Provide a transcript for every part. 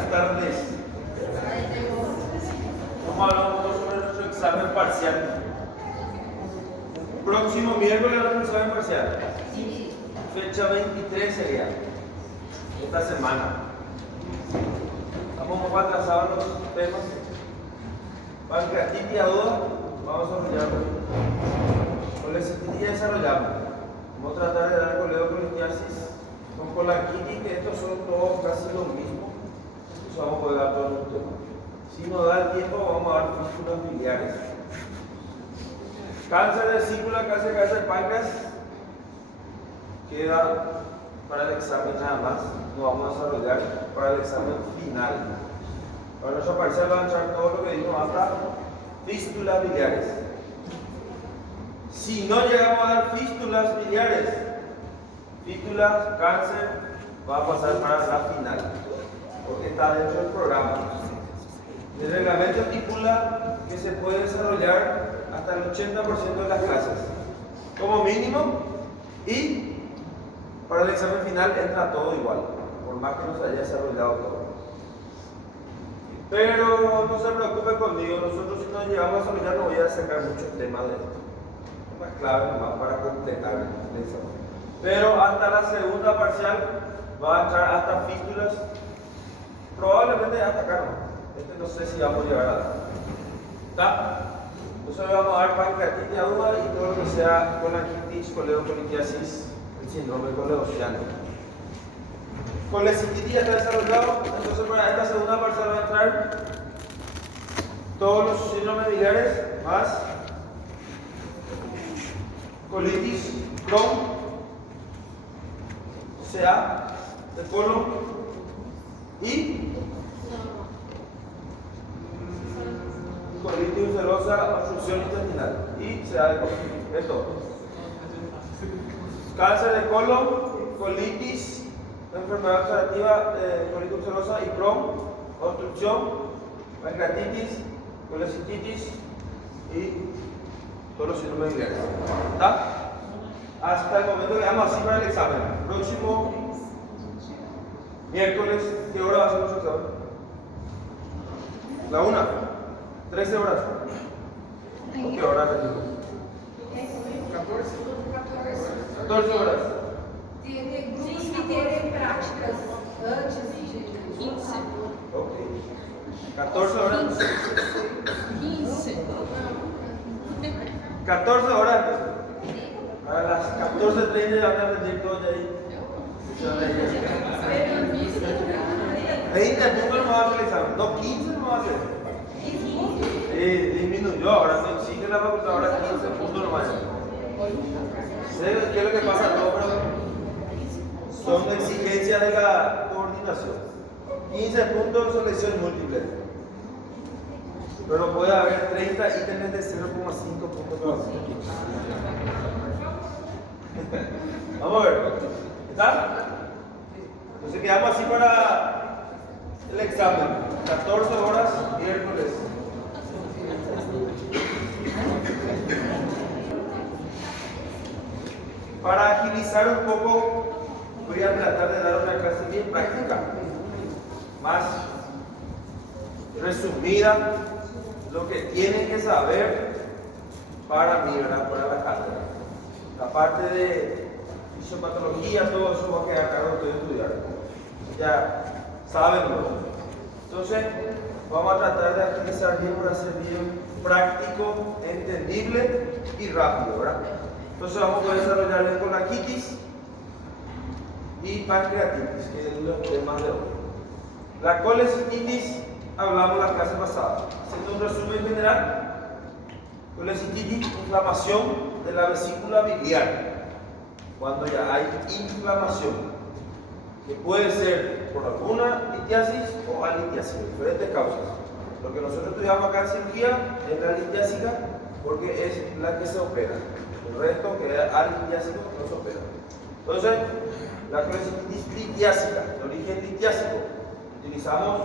buenas tardes. Vamos a hablar un poco sobre nuestro examen parcial. Próximo miércoles nuestro examen parcial. Fecha 23 sería. Esta semana. Estamos un poco atrasados en los temas. Pancreatitis a duda, vamos a desarrollarlo. Colecistitis ya desarrollamos. Vamos a tratar de dar coledocolitiasis con colanquitis, que estos son todos casi lo mismo. Eso vamos a poder dar todos los temas. Si nos da el tiempo, vamos a dar fístulas biliares. Cáncer de vesícula, cáncer de páncreas, queda para el examen nada más. Lo vamos a desarrollar para el examen final. Para nuestra parcial va a entrar todo lo que vimos hasta fístulas biliares. Si no llegamos a dar fístulas biliares, fístulas, cáncer, va a pasar para la final, porque está dentro del programa. El reglamento estipula que se puede desarrollar hasta el 80% de las clases, como mínimo, y para el examen final entra todo igual, por más que no se haya desarrollado todo. Pero no se preocupe conmigo, nosotros si nos llegamos a desarrollar no voy a sacar muchos temas de esto. Más clave nomás para completar el examen. Pero hasta la segunda parcial va a entrar hasta fístulas, probablemente hasta acá no. No sé si vamos a llegar a dar. ¿Está? Entonces le vamos a dar pancreatitis aguda y todo lo que sea colanquitis, coledocolitiasis, el síndrome coledociano. Colecistitis ya está desarrollado, entonces para esta segunda parcial va a entrar todos los síndromes biliares más colitis, Crohn, CA, de colon y colitis ulcerosa, obstrucción intestinal y CA de colon. Esto. Cáncer de colon, colitis, enfermedad ulcerativa, colitis ulcerosa y Crohn, obstrucción, pancreatitis, colecistitis y todos los síndromes biliares. ¿Está? Hasta el momento que damos así para el examen. Próximo miércoles, ¿qué hora va a ser nuestro examen? La 1. 13 horas. ¿O qué hora? 14 horas. Tem grupos que terem práticas antes de 15. Ok. 14 horas. 15. 14 horas. A las 14:30 ya van a venir todos de ahí. 20 puntos no va a hacer el examen. No, 15 no va a hacer. Disminuyó, ahora se exige la facultad, ahora 15 puntos no va a hacer. ¿Sé qué es lo que pasa? Todo, pero son exigencias de la coordinación. 15 puntos son selección múltiple. Pero puede haber 30 ítems de 0,5 puntos. Vamos a ver. ¿Está? Entonces quedamos así para el examen. 14 horas, miércoles. Para agilizar un poco, voy a tratar de dar una clase bien práctica, más resumida, lo que tienen que saber para mí, ¿verdad? Para la cátedra. La parte de fisiopatología, todo eso va a quedar a cargo de ustedes estudiar. Ya saben, ¿no? Entonces, vamos a tratar de agilizar bien para ser bien práctico, entendible y rápido, ¿verdad? Entonces vamos a poder desarrollar bien colanquitis y pancreatitis, que es los temas de hoy. La colecistitis hablamos la clase pasada. Haciendo un resumen general, colecistitis, inflamación de la vesícula biliar, cuando ya hay inflamación, que puede ser por alguna litiasis o alitiasis, diferentes causas. Lo que nosotros estudiamos acá en cirugía es la litiásica, porque es la que se opera. El resto que es alitiásico no se opera. Entonces, la colecistitis litiásica, de origen litiásico, utilizamos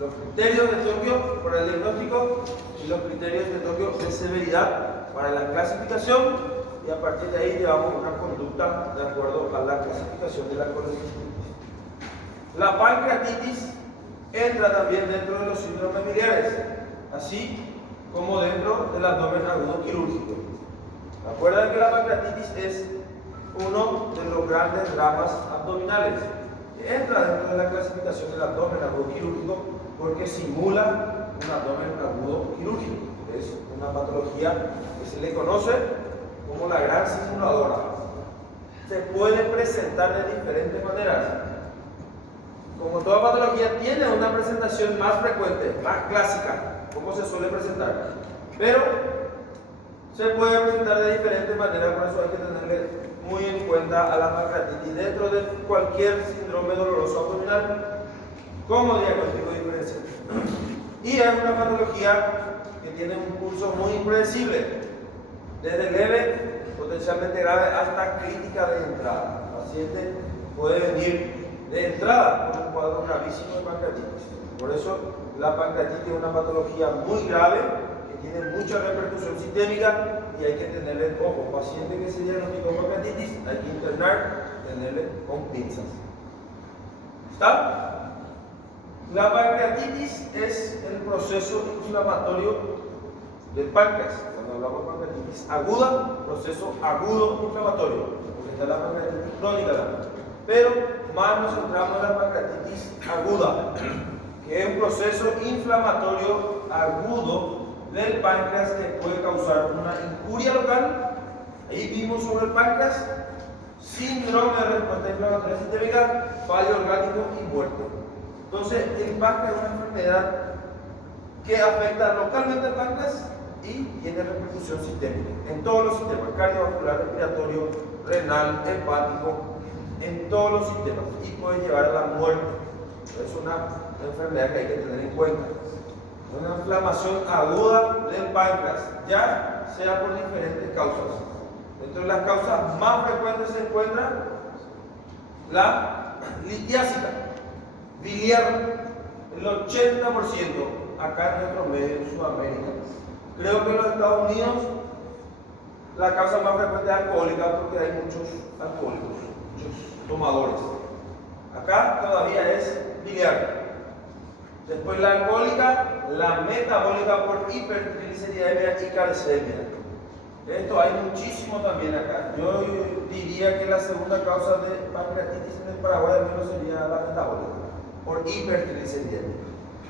los criterios de Tokio para el diagnóstico y los criterios de Tokio de severidad para la clasificación, y a partir de ahí llevamos una conducta de acuerdo a la clasificación de la colecistitis. La pancreatitis entra también dentro de los síndromes biliares, así como dentro del abdomen agudo quirúrgico. Recuerden que la pancreatitis es uno de los grandes dramas abdominales, que entra dentro de la clasificación del abdomen agudo quirúrgico porque simula un abdomen agudo quirúrgico. Es una patología que se le conoce como la gran simuladora. Se puede presentar de diferentes maneras. Como toda patología tiene una presentación más frecuente, más clásica, como se suele presentar, pero se puede presentar de diferentes maneras, por eso hay que tenerle muy en cuenta a la pancreatitis dentro de cualquier síndrome doloroso abdominal como diagnóstico diferencial. Y es una patología que tiene un curso muy impredecible, desde leve, potencialmente grave, hasta crítica de entrada. El paciente puede venir de entrada con un cuadro gravísimo de pancreatitis. Por eso la pancreatitis es una patología muy grave que tiene mucha repercusión sistémica y hay que tenerle ojo. Paciente que se diagnostica con pancreatitis hay que internar, tenerle con pinzas. ¿Está? La pancreatitis es el proceso inflamatorio del páncreas. Cuando hablamos de pancreatitis aguda, proceso agudo inflamatorio, porque está la pancreatitis crónica también. Pero más nos centramos en la pancreatitis aguda, que es un proceso inflamatorio agudo del páncreas que puede causar una injuria local. Ahí vimos sobre el páncreas, síndrome de respuesta inflamatoria sistémica, fallo orgánico y muerte. Entonces, el páncreas es una enfermedad que afecta localmente al páncreas y tiene repercusión sistémica en todos los sistemas: cardiovascular, respiratorio, renal, hepático, en todos los sistemas, y puede llevar a la muerte. Es una enfermedad que hay que tener en cuenta. Una inflamación aguda del páncreas, ya sea por diferentes causas. Dentro de las causas más frecuentes se encuentra la litiásica biliar, el 80% acá en nuestro medio en Sudamérica. Creo que en los Estados Unidos la causa más frecuente es alcohólica, porque hay muchos alcohólicos, muchos tomadores. Acá todavía es biliar. Después la alcohólica, la metabólica por hipertrigliceridemia y calcemia. Esto hay muchísimo también acá. Yo diría que la segunda causa de pancreatitis en el Paraguay al menos sería la metabólica, por hipertrigliceridemia.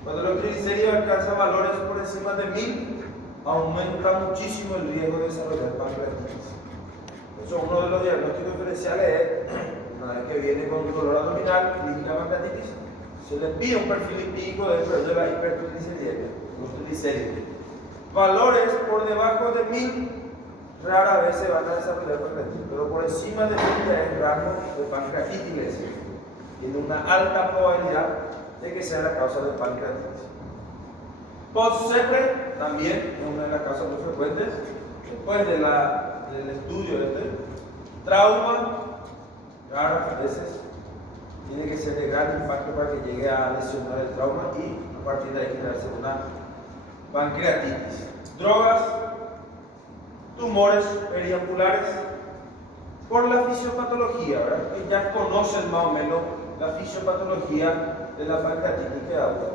Cuando los triglicéridos alcanzan valores por encima de 1000, aumenta muchísimo el riesgo de desarrollar pancreatitis. Eso es uno de los diagnósticos diferenciales. Una vez que viene con dolor abdominal, clínica pancreatitis, se le pide un perfil lipídico dentro de la hipertrigliceridemia, los triglicéridos. Valores por debajo de 1000 rara vez se van a desarrollar pancreatitis, pero por encima de 1000 ya es rango de pancreatitis. Tiene una alta probabilidad de que sea la causa de pancreatitis. Post-CEPRE también es una de las causas muy frecuentes. Después del estudio de este trauma, raras veces tiene que ser de gran impacto para que llegue a lesionar el trauma y a partir de ahí generarse una pancreatitis. Drogas, tumores periampulares, por la fisiopatología, ¿verdad? Que ya conocen más o menos la fisiopatología de la pancreatitis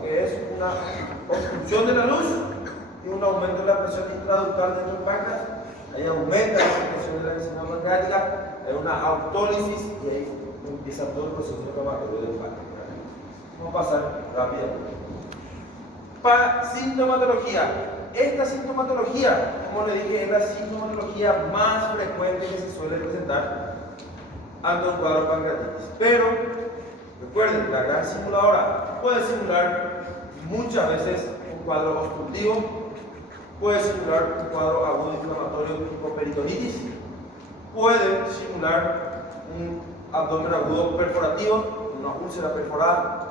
que es una obstrucción de la luz y un aumento de la presión intraductal dentro del páncreas. Ahí aumenta la secreción de la enzima pancreática, hay una autólisis y ahí empieza todo el proceso inflamatorio del páncreas. Vamos a pasar rápidamente. Sintomatología. Esta sintomatología, como le dije, es la sintomatología más frecuente que se suele presentar ante un cuadro de pancreatitis. Pero recuerden, la gran simuladora puede simular muchas veces un cuadro obstructivo, puede simular un cuadro agudo inflamatorio tipo peritonitis, puede simular un abdomen agudo perforativo, una úlcera perforada.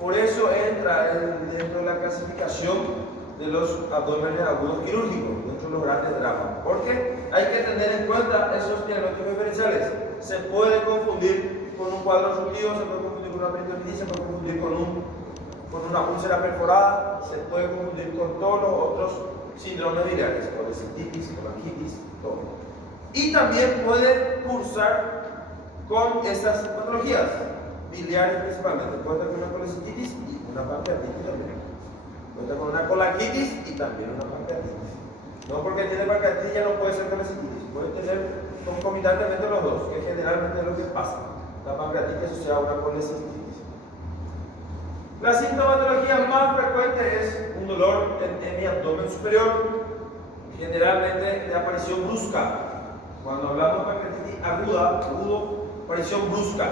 Por eso entra dentro de la clasificación de los abdómenes agudos quirúrgicos, dentro de los grandes dramas. Porque hay que tener en cuenta esos diagnósticos diferenciales. Se puede confundir con un cuadro obstructivo, se puede confundir con una peritonitis, se puede confundir con una úlcera perforada, se puede confundir con todos los otros síndromes biliares, colecistitis, colangitis, todo. Y también puede cursar con estas patologías biliares principalmente. Puede tener una colecistitis y una pancreatitis también. Puede estar con una colangitis y también una pancreatitis. No porque tiene pancreatitis ya no puede ser colecitis, puede tener concomitantemente los dos, que generalmente es lo que pasa. La pancreatitis asociada a una colecitis. La sintomatología más frecuente es un dolor en mi abdomen superior, generalmente de aparición brusca. Cuando hablamos de pancreatitis agudo, aparición brusca.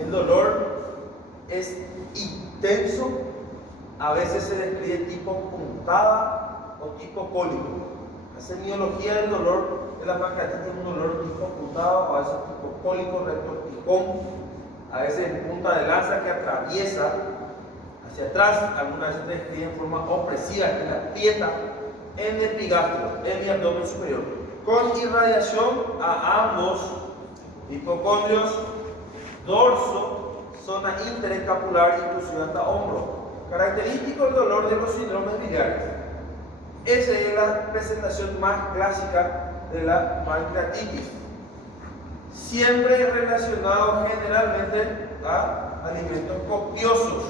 El dolor es intenso, a veces se describe tipo puntada o tipo cólico. La semiología del dolor de la pancreatitis es un dolor tipo puntada o a veces tipo cólico, retortijón, a veces en punta de lanza que atraviesa hacia atrás, algunas veces se describe en forma opresiva, que la aprieta en el epigastrio, en mi abdomen superior, con irradiación a ambos hipocondrios, dorso, zona interescapular, inclusive hasta hombro. Característico el dolor de los síndromes biliares. Esa es la presentación más clásica de la pancreatitis. Siempre relacionado generalmente a alimentos copiosos,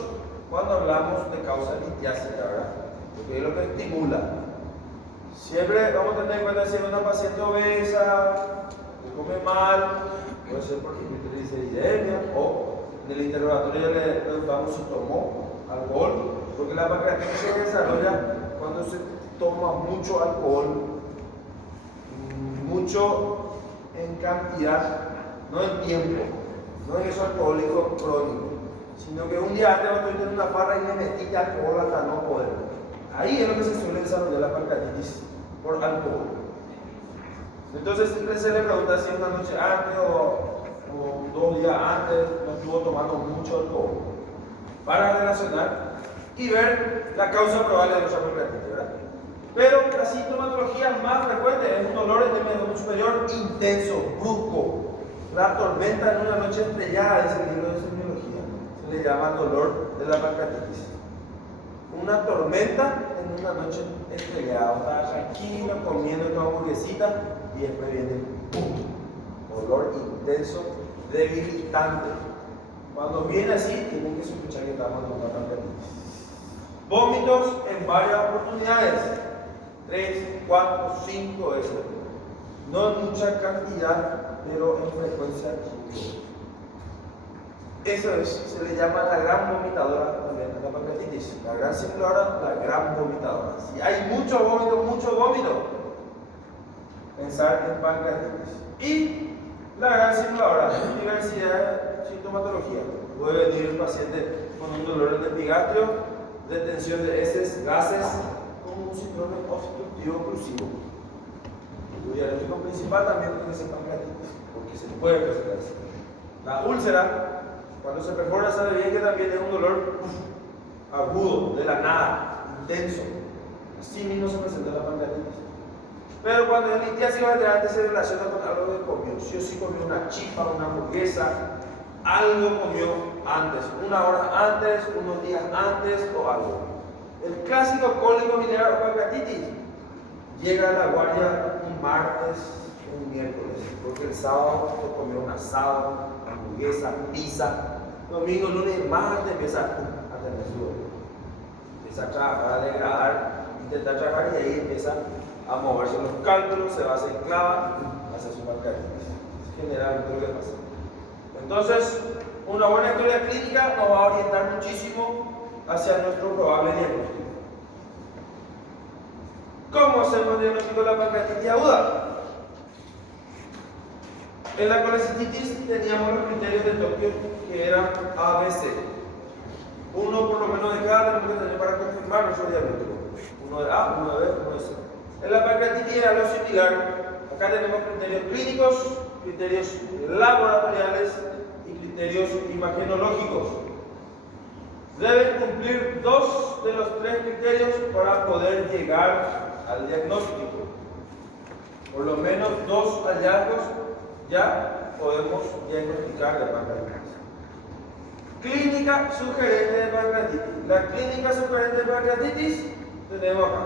cuando hablamos de causa litiásica, ¿verdad? Porque es lo que estimula. Siempre vamos a tener en cuenta si es una paciente obesa, que come mal, puede ser porque hipertrigliceridemia, o en el interrogatorio le preguntamos si tomó alcohol, porque la pancreatitis se desarrolla cuando se toma mucho alcohol, mucho en cantidad, no en tiempo, no en eso alcohólico crónico, sino que un día antes estoy teniendo una farra y me metí alcohol hasta no poder. Ahí es lo que se suele desarrollar la pancreatitis por alcohol. Entonces siempre se le pregunta si una noche antes o 2 días antes no estuvo tomando mucho alcohol, para relacionar y ver la causa probable de los pancreatitis, ¿verdad? Pero la sintomatología más frecuente es un dolor en el abdomen superior intenso, brusco, la tormenta en una noche estrellada, dice el libro de semiología, se le llama dolor de la pancreatitis. Una tormenta en una noche estrellada, está tranquilo, comiendo una hamburguesita y después viene ¡pum! Dolor intenso, debilitante. Cuando viene así, tienen que sospechar que estamos con una pancreatitis. Vómitos en varias oportunidades, 3, 4, 5 veces. No en mucha cantidad, pero en frecuencia mucho. Eso es, se le llama la gran vomitadora también a la pancreatitis. La gran simuladora, la gran vomitadora. Si hay mucho vómito, pensar en pancreatitis. Y la gran simuladora, diversidad de sintomatología. Puede venir el paciente con un dolor en el epigastrio, detención de heces, gases, con un síndrome obstructivo oclusivo. El diagnóstico principal también tiene ser pancreatitis, porque se puede presentar así. La úlcera, cuando se perfora, sabe bien que también es un dolor agudo, de la nada, intenso. Así mismo se presenta la pancreatitis. Pero cuando el litiasis antes se relaciona con algo que comió, sí o sí comió una chipa, una hamburguesa, algo comió antes, 1 hora antes, unos días antes o algo. El clásico cólico biliar o pancreatitis llega a la guardia un martes, un miércoles, porque el sábado se comió un asado, hamburguesa, pizza. Domingo, lunes y martes empieza a tener su dolor. Empieza a trabajar, a degradar, intentar trabajar y ahí empieza a moverse los cálculos, se va a hacer clava, hace su pancreatitis. Es generalmente lo que pasa. Entonces, una buena historia clínica nos va a orientar muchísimo hacia nuestro probable diagnóstico. ¿Cómo hacemos el diagnóstico de la pancreatitis aguda? En la colecistitis teníamos los criterios de Tokio que eran ABC. Uno por lo menos de cada tenemos que tener para confirmar nuestro diagnóstico. Uno de A, uno de B, uno de C. En la pancreatitis era lo similar. Acá tenemos criterios clínicos, criterios laboratoriales y criterios imagenológicos. Deben cumplir 2 de los 3 criterios para poder llegar al diagnóstico. Por lo menos 2 hallazgos ya podemos diagnosticar la pancreatitis. Clínica sugerente de pancreatitis. La clínica sugerente de pancreatitis tenemos acá.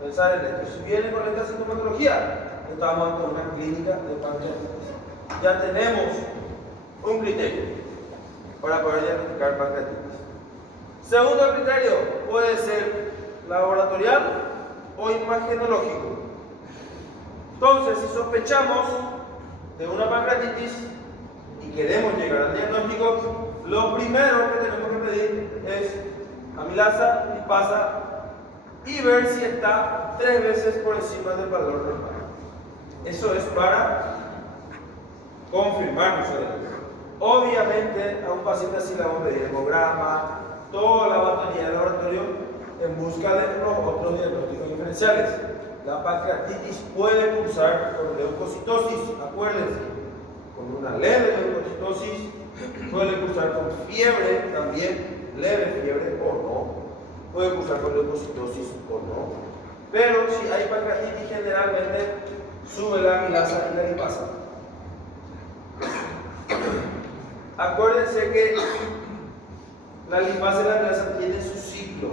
Pensar en esto. Si viene con esta sintomatología, estamos ante una clínica de pancreatitis. Ya tenemos un criterio para poder diagnosticar pancreatitis. Segundo criterio, puede ser laboratorial o imagenológico. Entonces, si sospechamos de una pancreatitis y queremos llegar al diagnóstico, lo primero que tenemos que pedir es amilasa, lipasa y ver si está 3 veces por encima del valor normal. Eso es para confirmar nosotros. Obviamente a un paciente así le vamos a pedir hemograma, toda la batería del laboratorio en busca de los otros diagnósticos diferenciales. La pancreatitis puede cursar con leucocitosis, acuérdense, con una leve leucocitosis, puede cursar con fiebre también, leve fiebre o no, puede cursar con leucocitosis o no, pero si hay pancreatitis generalmente sube la amilasa y la lipasa. Acuérdense que la lipasa y la amilasa tienen su ciclo.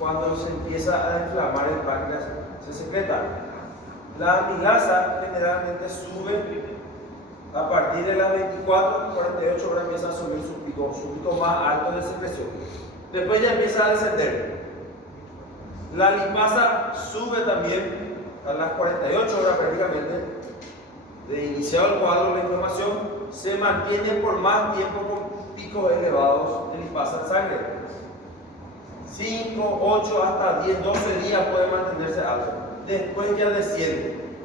Cuando se empieza a inflamar el páncreas, se secreta. La amilasa generalmente sube a partir de las 24 48 horas, empieza a subir su pico más alto de secreción. Después ya empieza a descender. La lipasa sube también a las 48 horas prácticamente de iniciado el cuadro de la inflamación, se mantiene por más tiempo con picos elevados de lipasa en sangre. 5, 8, hasta 10, 12 días puede mantenerse alto. Después ya desciende.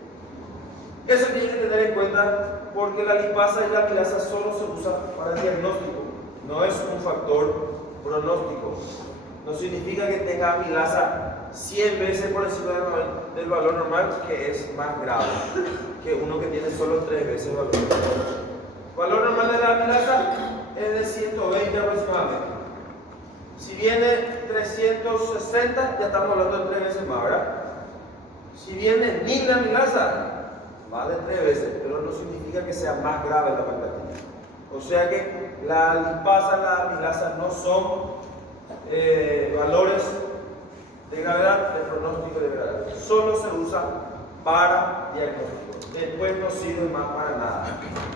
Eso tiene que tener en cuenta porque la lipasa y la amilasa solo se usa para el diagnóstico, no es un factor pronóstico. No significa que tenga amilasa 100 veces por encima del valor normal, que es más grave que uno que tiene solo 3 veces el valor normal. El valor normal de la amilasa es de 120 aproximadamente. Si viene 360, ya estamos hablando de 3 veces más, ¿verdad? Si viene 1000 de amilasa, más de 3 veces, pero no significa que sea más grave la pancreatitis. O sea que la lipasa, la amilasa no son valores de gravedad, de pronóstico de gravedad. Solo se usa para diagnóstico. Después no sirve más para nada.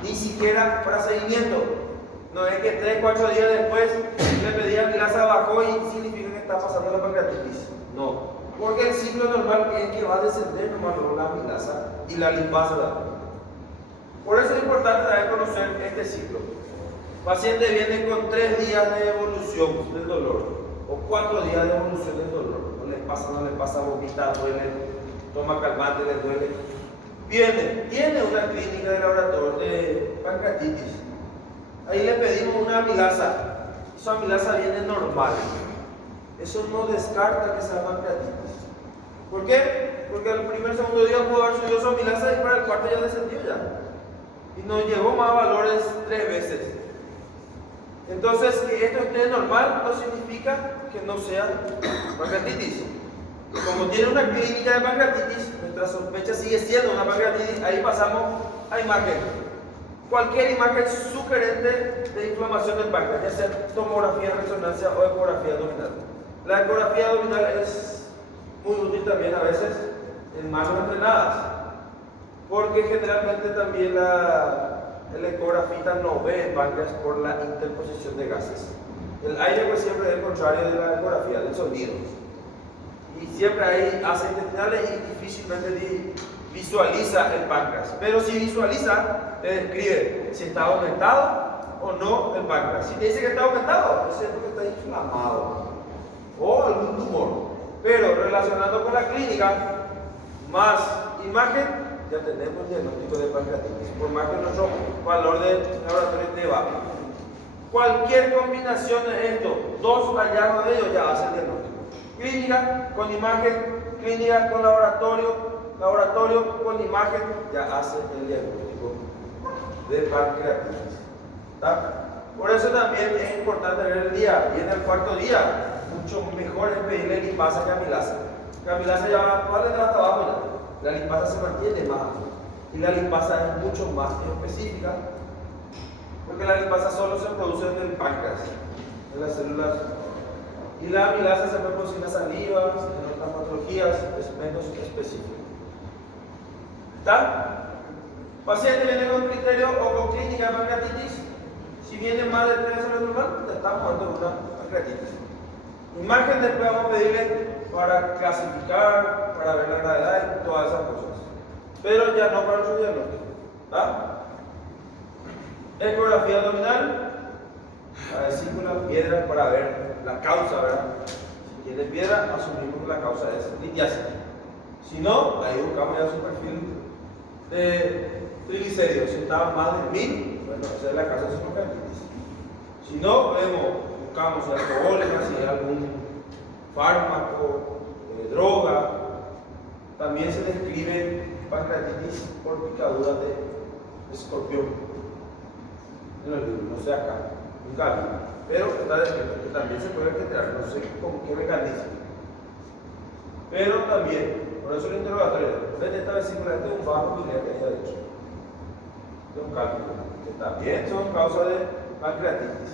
Ni siquiera para seguimiento. No es que 3, 4 días después le pedí amilasa bajó y significa que está pasando la pancreatitis. No. Porque el ciclo normal es que va a descender nomás la amilasa y la lipasa también. Por eso es importante también conocer este ciclo. El paciente viene con 3 días de evolución del dolor o 4 días de evolución del dolor. No le pasa, vomita, duele, toma calmante, le duele. Viene, tiene una clínica de laboratorio de pancreatitis. Ahí le pedimos una amilasa. Esa amilasa viene normal. Eso no descarta que sea pancreatitis. ¿Por qué? Porque al primer segundo día pudo haber subido su amilasa y para el cuarto ya descendió ya. Y nos llevó más valores 3 veces. Entonces, que esto esté normal no significa que no sea pancreatitis. Como tiene una clínica de pancreatitis, nuestra sospecha sigue siendo una pancreatitis. Ahí pasamos a imagen. Cualquier imagen sugerente de inflamación del páncreas, ya sea tomografía de resonancia o ecografía abdominal. La ecografía abdominal es muy útil también a veces en manos entrenadas, porque generalmente también el ecografista no ve el páncreas por la interposición de gases. El aire pues siempre es el contrario de la ecografía, del sonido. Y siempre hay gases intestinales y difícilmente visualiza el páncreas. Pero si visualiza, te describe si está aumentado o no el páncreas. Si te dice que está aumentado, es porque está inflamado o algún tumor. Pero relacionando con la clínica, más imagen, ya tenemos el diagnóstico de pancreatitis, por más que nuestro valor de laboratorio esté bajo. Cualquier combinación de esto, 2 hallazgos de ellos ya hace el diagnóstico. Clínica con imagen, clínica con laboratorio, laboratorio con imagen, ya hace el diagnóstico de pancreatitis. ¿Está? Por eso también es importante ver el día. Viene el cuarto día, mucho mejor es pedirle lipasa que amilasa. La amilasa ya va hasta abajo ya. La lipasa se mantiene más alto. Y la lipasa es mucho más específica, porque la lipasa solo se produce en el páncreas, en las células. Y la amilasa se puede producir en la saliva, en otras patologías, es menos específico. ¿Está? Paciente viene con criterio o con clínica de pancreatitis. Si viene más de 3 veces lo normal, ya estamos ante una pancreatitis. Imagen después vamos a pedirle para clasificar, para ver la gravedad y todas esas cosas. Pero ya no para su diagnóstico. Ecografía abdominal, la vesícula, piedra para ver la causa, ¿verdad? Si tiene piedra, asumimos que la causa es litiasis. Si no, ahí buscamos ya su perfil de triglicéridos. Si estaba más de 1000, bueno, esa es la causa de su pancreatitis. Si no, buscamos alcohólicas, si hay algún fármaco, droga. También se describe pancreatitis por picadura de escorpión. En el libro, no sé acá, nunca vi, pero está descrito que también se puede generar, no sé con qué mecanismo. Pero también, por eso el interrogatorio, ven esta vesícula, este es un bajo biliar que haya hecho, de un cálculo, que también son causa de pancreatitis.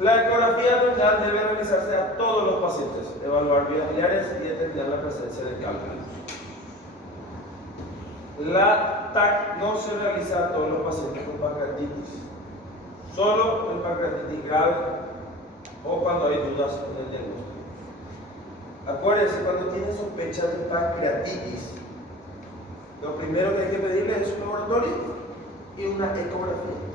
La ecografía abdominal debe realizarse a todos los pacientes, evaluar vías biliares y determinar la presencia de cálculos. La TAC no se realiza a todos los pacientes con pancreatitis, solo en pancreatitis grave o cuando hay dudas en el diagnóstico. Acuérdense, cuando tienen sospecha de pancreatitis, lo primero que hay que pedirle es un laboratorio y una ecografía.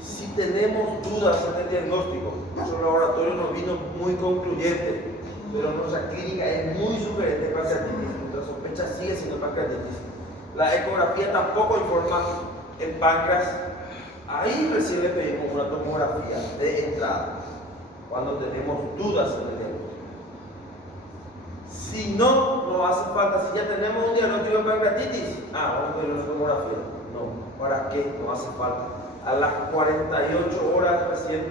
Si tenemos dudas en el diagnóstico, nuestro laboratorio nos vino muy concluyente, pero nuestra clínica es muy sugerente de pancreatitis, nuestra sospecha sigue siendo pancreatitis. La ecografía tampoco informa el páncreas, ahí recién le pedimos una tomografía de entrada, cuando tenemos dudas en el diagnóstico. Si no hace falta, si ya tenemos un diagnóstico de pancreatitis, vamos a pedir una tomografía. No, ¿para qué? No hace falta. A las 48 horas recién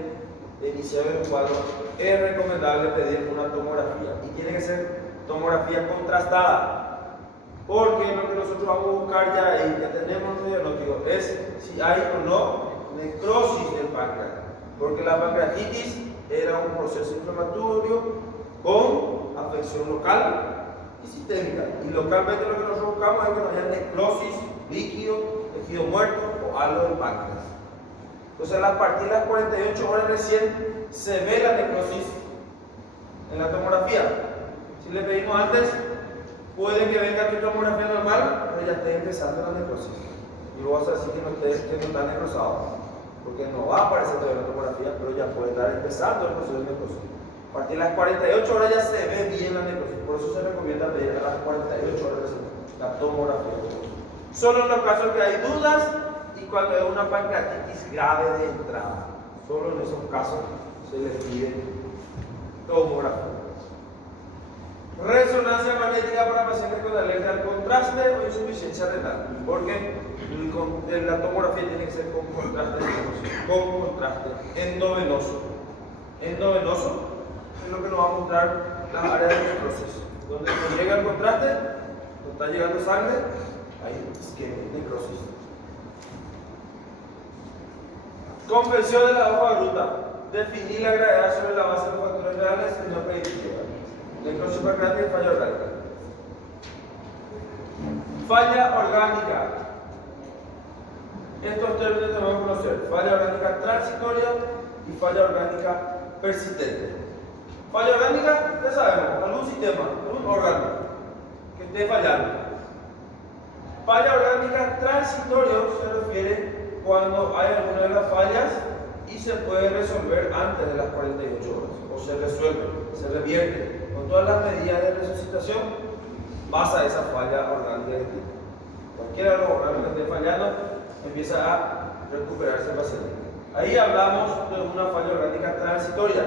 de iniciar el cuadro, es recomendable pedir una tomografía y tiene que ser tomografía contrastada, porque lo que nosotros vamos a buscar ya ahí, que tenemos un diagnóstico, es si hay o no necrosis del páncreas, porque la pancreatitis era un proceso inflamatorio con afección local y sistémica, y localmente lo que nosotros buscamos es que no haya necrosis, líquido, tejido muerto o algo del páncreas. Entonces, a partir de las 48 horas recién se ve la necrosis en la tomografía. Si le pedimos antes, puede que venga tu tomografía normal, pero ya esté empezando la necrosis. Y vos vas a decir que no está necrosado, porque no va a aparecer todavía la tomografía, pero ya puede estar empezando el proceso de necrosis. A partir de las 48 horas ya se ve bien la necrosis, por eso se recomienda pedir a las 48 horas recién la tomografía. Solo en los casos que hay dudas y cuando es una pancreatitis grave de entrada, solo en esos casos se les pide tomografía. Resonancia magnética para pacientes con alergia al contraste o insuficiencia renal, porque la tomografía tiene que ser con contraste endovenoso. Endovenoso es lo que nos va a mostrar las áreas de necrosis. Donde no llega el contraste, no está llegando sangre, hay necrosis. Convención de la hoja bruta. Definir la gravedad sobre la base de los factores reales y no predictiva. Necrosis pancreática y falla orgánica. Falla orgánica. Estos términos tenemos que conocer. Falla orgánica transitoria y falla orgánica persistente. Falla orgánica, ya sabemos, algún sistema, algún órgano que esté fallando. Falla orgánica transitoria se refiere cuando hay alguna de las fallas y se puede resolver antes de las 48 horas, o se resuelve, se revierte con todas las medidas de resucitación, pasa esa falla orgánica que tiene. Cualquiera de los órganos que esté fallando empieza a recuperarse el paciente. Ahí hablamos de una falla orgánica transitoria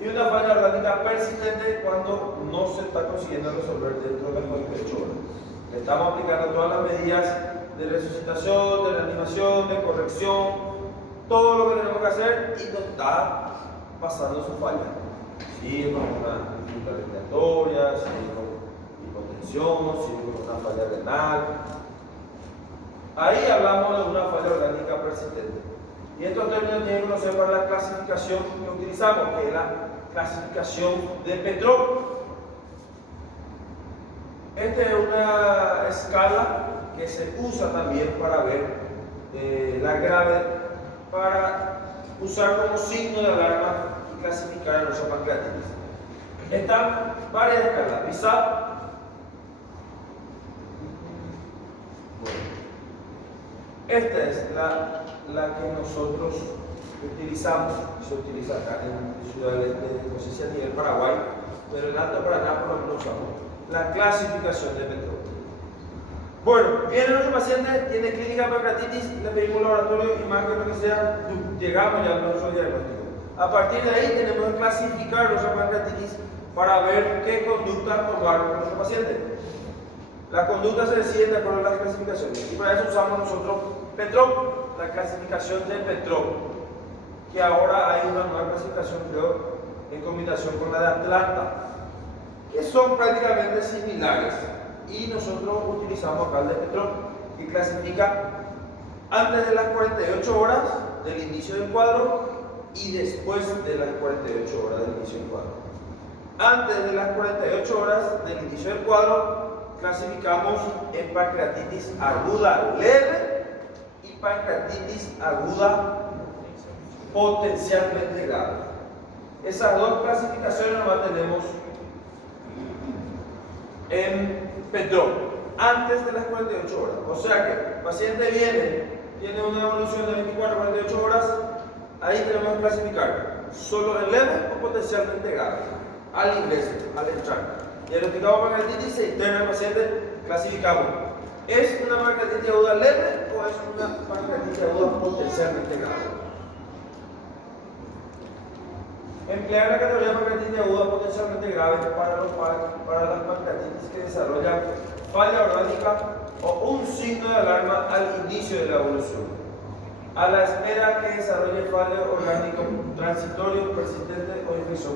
y una falla orgánica persistente cuando no se está consiguiendo resolver dentro de las 48 horas. Estamos aplicando todas las medidas de resucitación, de reanimación, de corrección, todo lo que tenemos que hacer y no está pasando su falla. Si es con una dificultad respiratoria, si es con hipotensión, si es con una falla renal. Ahí hablamos de una falla orgánica persistente. Y estos términos tienen que conocer para la clasificación que utilizamos, que es la clasificación de Petrov. Esta es una escala que se usa también para ver la gravedad, para usar como signo de alarma y clasificar a nuestra pancreatitis. Están varias escalas. BISAP. Esta es la que nosotros utilizamos, se utiliza acá en Ciudad del Este, no sé si a nivel Paraguay, pero en Alto Paraná por lo menos usamos la clasificación de Petrov. Bueno, viene nuestro paciente, tiene clínica de pancreatitis, le pedimos laboratorio, imagen, lo que sea, llegamos ya a nuestro diagnóstico. A partir de ahí tenemos que clasificar nuestra pancreatitis para ver qué conducta tomar con nuestro paciente. Las conductas se deciden de acuerdo a las clasificaciones y para eso usamos nosotros Petrov, la clasificación de Petrov, que ahora hay una nueva clasificación, creo, en combinación con la de Atlanta, que son prácticamente similares. Y nosotros utilizamos acá el de Petrov, que clasifica antes de las 48 horas del inicio del cuadro y después de las 48 horas del inicio del cuadro. Antes de las 48 horas del inicio del cuadro, clasificamos en pancreatitis aguda leve y pancreatitis aguda potencialmente grave. Esas dos clasificaciones nomás tenemos en Petrov, antes de las 48 horas. O sea que el paciente tiene una evolución de 24 a 48 horas, ahí tenemos que clasificar solo en leve o potencialmente grave. Al ingreso, al entrar. Diagnosticamos pancreatitis, se interna el paciente, clasificamos. ¿Es una pancreatitis aguda leve o es una pancreatitis aguda potencialmente grave? Emplear la categoría pancreatitis aguda potencialmente grave para las pancreatitis que desarrollan falla orgánica o un signo de alarma al inicio de la evolución, a la espera que desarrolle falla orgánico transitorio, persistente o infección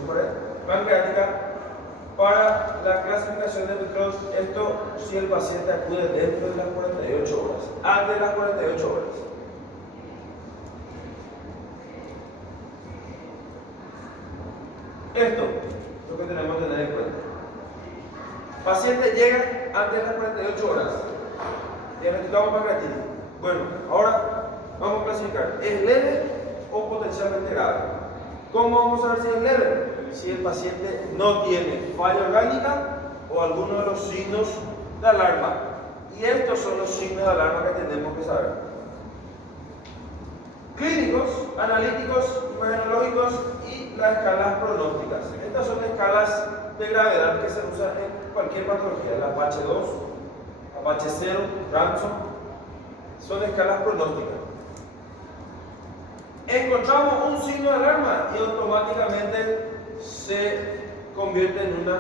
pancreática. Para la clasificación de Petrov, esto si el paciente acude dentro de las 48 horas, antes de las 48 horas. Esto es lo que tenemos que tener en cuenta. Paciente llega antes de las 48 horas. Diagnosticamos pancreatitis. Bueno, ahora vamos a clasificar. ¿Es leve o potencialmente grave? ¿Cómo vamos a ver si es leve? Si el paciente no tiene falla orgánica o alguno de los signos de alarma. Y estos son los signos de alarma que tenemos que saber. Clínicos, analíticos, imagenológicos y las escalas pronósticas. Estas son escalas de gravedad que se usan en cualquier patología. La Apache 2, Apache 0, Ransom, son escalas pronósticas. Encontramos un signo de alarma y automáticamente se convierte en una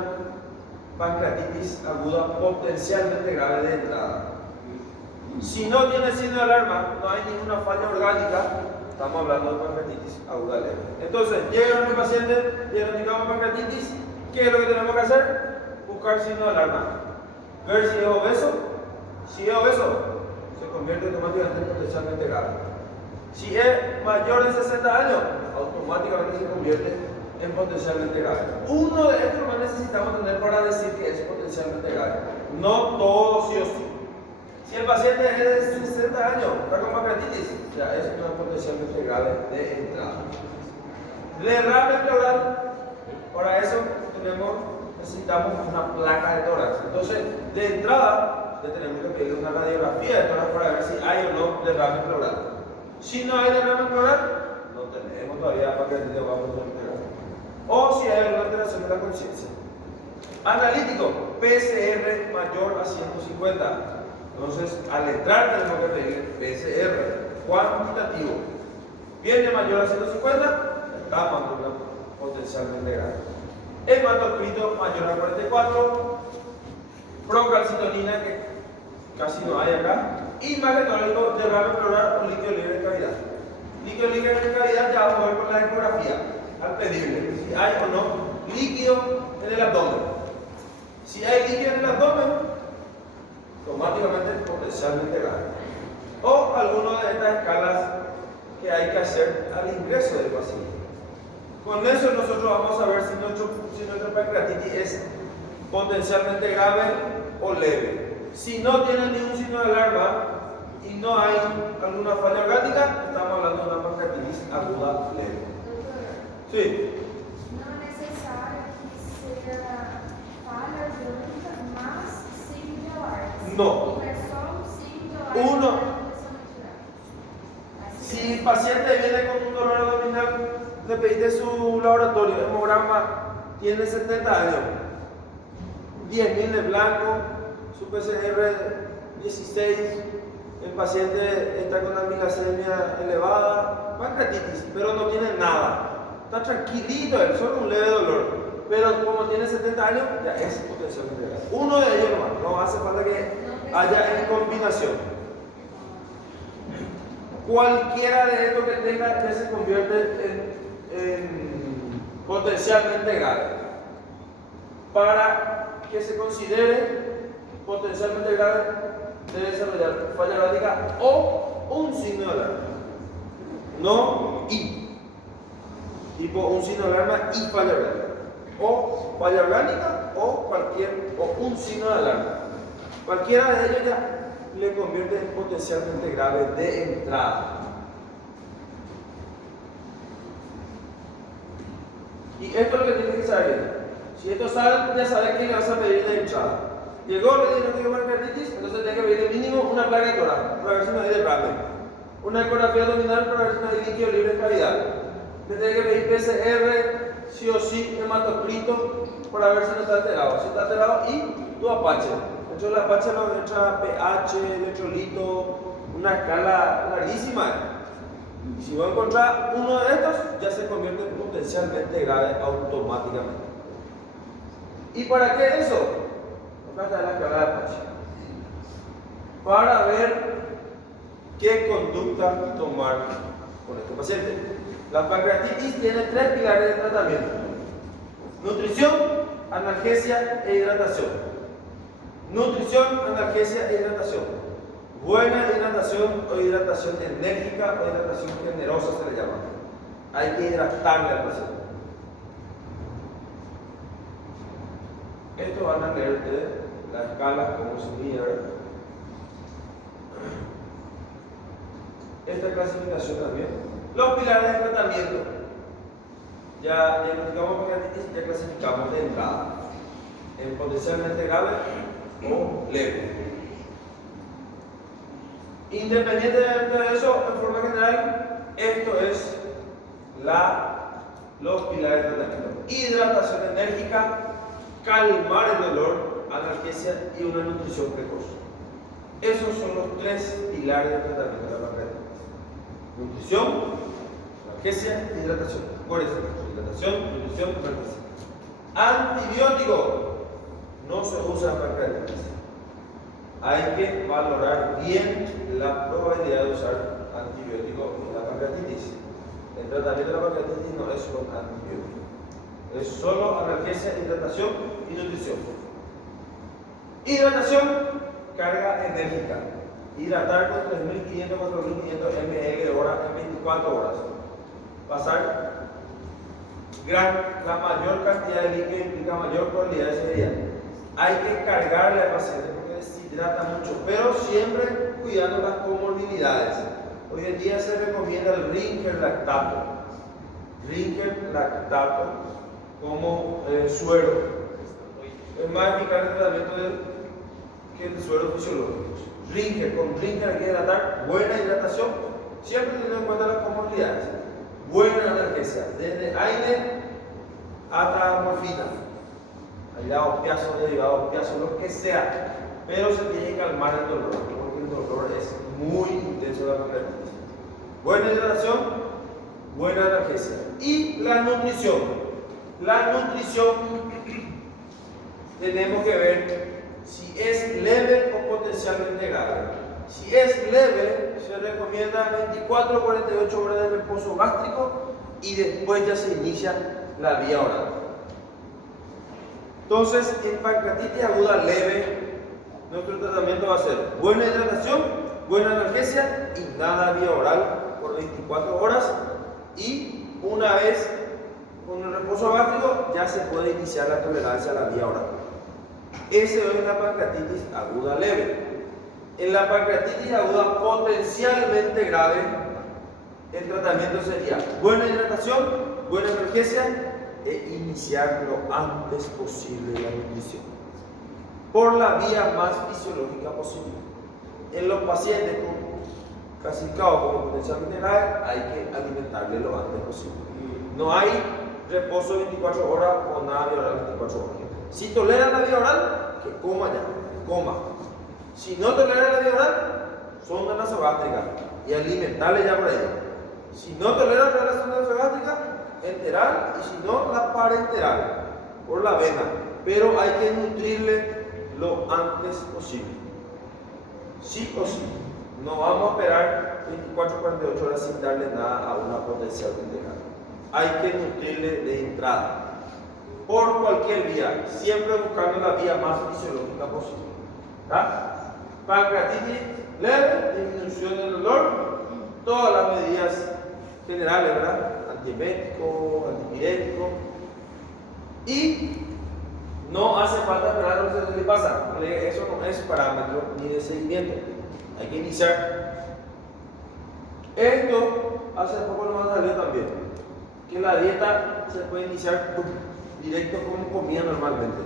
pancreatitis aguda potencialmente grave de entrada. Si no tiene signo de alarma, no hay ninguna falla orgánica, estamos hablando de pancreatitis aguda leve. Entonces, llega nuestro paciente, diagnosticamos pancreatitis, ¿qué es lo que tenemos que hacer? Buscar signo de alarma. Ver si es obeso. Si es obeso, se convierte automáticamente en potencialmente grave. Si es mayor de 60 años, automáticamente se convierte en potencialmente grave. Uno de estos lo necesitamos tener para decir que es potencialmente grave. No todo sí o sí. Si el paciente es de 60 años, está con pancreatitis, ya es una potencialmente grave de entrada. Derrame pleural, para eso necesitamos una placa de tórax. Entonces, de entrada, le tenemos que pedir una radiografía de tórax para ver si hay o no derrame pleural. Si no hay derrame pleural, no tenemos todavía pancreatitis aguda potencialmente grave. O si hay alguna alteración de la conciencia. Analítico, PCR mayor a 150. Entonces, al entrar tenemos que pedir PCR cuantitativo. Viene mayor a 150, estamos ante una potencialmente grave. Hematocrito mayor a 44, procalcitonina, que casi no hay acá, imagenológico, derrame pleural o líquido libre de cavidad. Líquido libre de cavidad ya vamos a ver con la ecografía, al pedirle si hay o no líquido en el abdomen. Si hay líquido en el abdomen, automáticamente potencialmente grave. O alguna de estas escalas que hay que hacer al ingreso del paciente. Con eso nosotros vamos a ver si nuestra pancreatitis es potencialmente grave o leve. Si no tiene ningún signo de alarma, y no hay alguna falla orgánica, estamos hablando de una pancreatitis aguda leve. Sí. Não é necessário que seja falha orgânica, mas signo de alarme. No. É só um signo de alarme. Uno. Si el paciente viene con un dolor abdominal, le pediste su laboratorio, hemograma, tiene 70 años, 10.000 de blanco, su PCR 16, el paciente está con amilasemia elevada, pancreatitis, pero no tiene nada, está tranquilito, él solo un leve dolor, pero como tiene 70 años, ya es potencialmente grave. Uno de ellos nomás, no hace falta que haya en combinación. Cualquiera de estos que tenga que se convierte en potencialmente grave. Para que se considere potencialmente grave, debe desarrollar falla orgánica o un signo de alarma. No y. Tipo un signo de alarma y falla orgánica. O falla orgánica o un signo de alarma. Cualquiera de ellos ya le convierte en potencialmente grave de entrada. Y esto es lo que tienes que saber. Si esto sale, ya sabes que le vas a pedir de entrada. Llegó, le dijo que tengo pancreatitis, entonces tiene que pedir mínimo una placa de tórax para ver si no hay derrame, una ecografía abdominal para ver si no hay líquido libre en cavidad. Le tiene que pedir PCR, sí o sí, hematocrito para ver si no está alterado. Si está alterado, y tu Apache. Dentro del Apache lo entra pH, electrolito, una escala larguísima. Y si voy a encontrar uno de estos, ya se convierte en potencialmente grave automáticamente. ¿Y para qué eso? Acá está la escala de Apache. Para ver qué conducta tomar con este paciente. La pancreatitis tiene 3 pilares de tratamiento: nutrición, analgesia e hidratación. Nutrición, analgesia e hidratación. Buena hidratación o hidratación enérgica o hidratación generosa se le llama. Hay que hidratarle al paciente. Esto van a leer de la escala como se mide. Esta clasificación también. Los pilares de tratamiento. Ya diagnosticamos pancreatitis, ya clasificamos de entrada en potencialmente grave o leve. Independientemente de eso, en forma general, esto es los pilares de tratamiento: hidratación enérgica, calmar el dolor, analgesia y una nutrición precoz. Esos son los 3 pilares de tratamiento de la pancreatitis: nutrición, analgesia y hidratación. Por eso, hidratación, nutrición, analgesia. Antibiótico no se usa en pancreatitis. Hay que valorar bien la probabilidad de usar antibiótico en la pancreatitis. El tratamiento de la pancreatitis no es con antibiótico, es solo analgesia, hidratación y nutrición. Hidratación, carga enérgica. Hidratar con 3.500 4.500 ml hora en 24 horas. Pasar la mayor cantidad de líquido implica mayor probabilidad de severidad. Hay que cargarle al paciente porque deshidrata mucho, pero siempre cuidando las comorbilidades. Hoy en día se recomienda el Rinker lactato. Rinker lactato como suero. Es más eficaz el tratamiento que el suero fisiológico. Con Rinker hay que hidratar, buena hidratación, siempre teniendo en cuenta las comorbilidades. Buena analgesia, desde AINE hasta morfina, derivado opiáceo, derivado opiáceo, lo que sea, pero se tiene que calmar el dolor, porque el dolor es muy intenso de la pancreatitis. Buena hidratación, buena analgesia. Y la nutrición. La nutrición tenemos que ver si es leve o potencialmente grave. Si es leve, se recomienda 24 o 48 horas de reposo gástrico y después ya se inicia la vía oral. Entonces, en pancreatitis aguda leve, nuestro tratamiento va a ser buena hidratación, buena analgesia y nada vía oral por 24 horas. Y una vez con el reposo gástrico, ya se puede iniciar la tolerancia a la vía oral. Ese es la pancreatitis aguda leve. En la pancreatitis aguda potencialmente grave, el tratamiento sería buena hidratación, buena analgesia e iniciar lo antes posible la nutrición, por la vía más fisiológica posible. En los pacientes clasificados como potencialmente grave, hay que alimentarle lo antes posible. No hay reposo 24 horas o nada vía oral 24 horas. Si tolera la vía oral, que coma ya, coma. Si no tolera la vía oral, sonda nasogástrica y alimentarle ya por ahí. Si no tolera la sonda nasogástrica, enteral, y si no, la parenteral, por la vena. Pero hay que nutrirle lo antes posible. Sí o sí. No vamos a esperar 24 o 48 horas sin darle nada a una potencialmente grave. Hay que nutrirle de entrada, por cualquier vía, siempre buscando la vía más fisiológica posible. Pancreatitis leve, disminución del dolor, todas las medidas generales, ¿verdad? Antiemético, antipirético, y no hace falta esperar lo que se le pasa. Eso no es parámetro ni de seguimiento. Hay que iniciar. Esto hace poco nos salió también, que la dieta se puede iniciar directo como comía normalmente.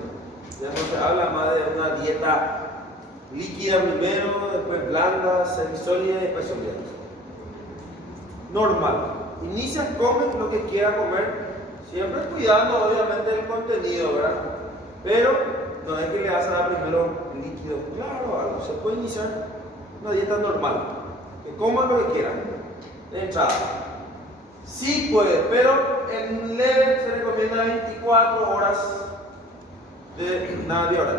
Ya no se habla más de una dieta líquida primero, después blanda, semisólida y después sólida. Normal. Inicia, come lo que quiera comer, siempre cuidando obviamente el contenido, ¿verdad? Pero no es que le vas a dar primero líquido, claro, algo. Se puede iniciar una dieta normal, que coma lo que quiera, de entrada. Sí puede, pero en leve se recomienda 24 horas de nada de oral.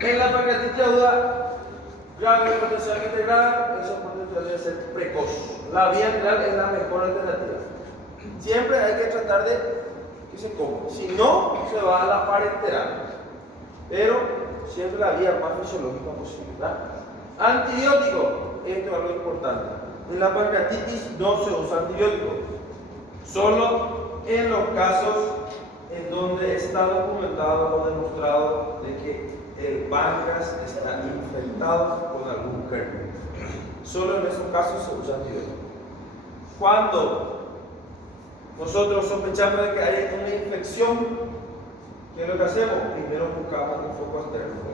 En la pancreatitis aguda grave, potencialmente grave, eso debe ser precoz. La vía enteral es la mejor alternativa. Siempre hay que tratar de que se coma. Si no, se va a la parenteral. Pero siempre la vía más fisiológica posible, ¿verdad? Antibiótico, esto es algo importante. En la pancreatitis no se usa antibiótico, solo en los casos en donde está documentado o demostrado de que el páncreas está infectado con algún germen. Solo en esos casos se usa antibiótico. Cuando nosotros sospechamos de que hay una infección, ¿qué es lo que hacemos? Primero buscamos un foco externo.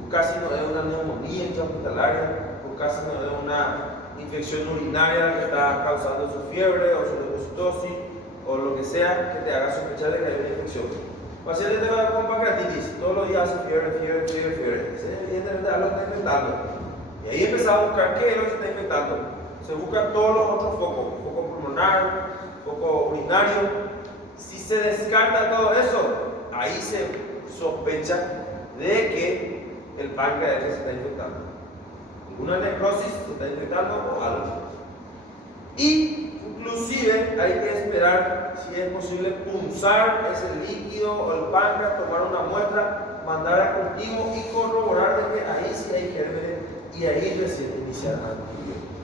Buscar si no es una neumonía intrahospitalaria, buscar si no es una infección urinaria que está causando su fiebre o su leucocitosis o lo que sea que te haga sospechar de que hay una infección. El paciente te va con pancreatitis, todos los días hace fiebre. Evidentemente algo está infectando. Y ahí empezamos a buscar qué es lo que se está infectando. Se buscan todos los otros focos, foco pulmonar, foco urinario. Si se descarta todo eso, ahí se sospecha de que el páncreas se está infectando. Una necrosis se está infectando o algo. Y inclusive hay que esperar, si es posible, punzar ese líquido o el páncreas, tomar una muestra, mandar a cultivo y corroborar de que ahí sí hay gérmenes y ahí recién iniciar antibióticos.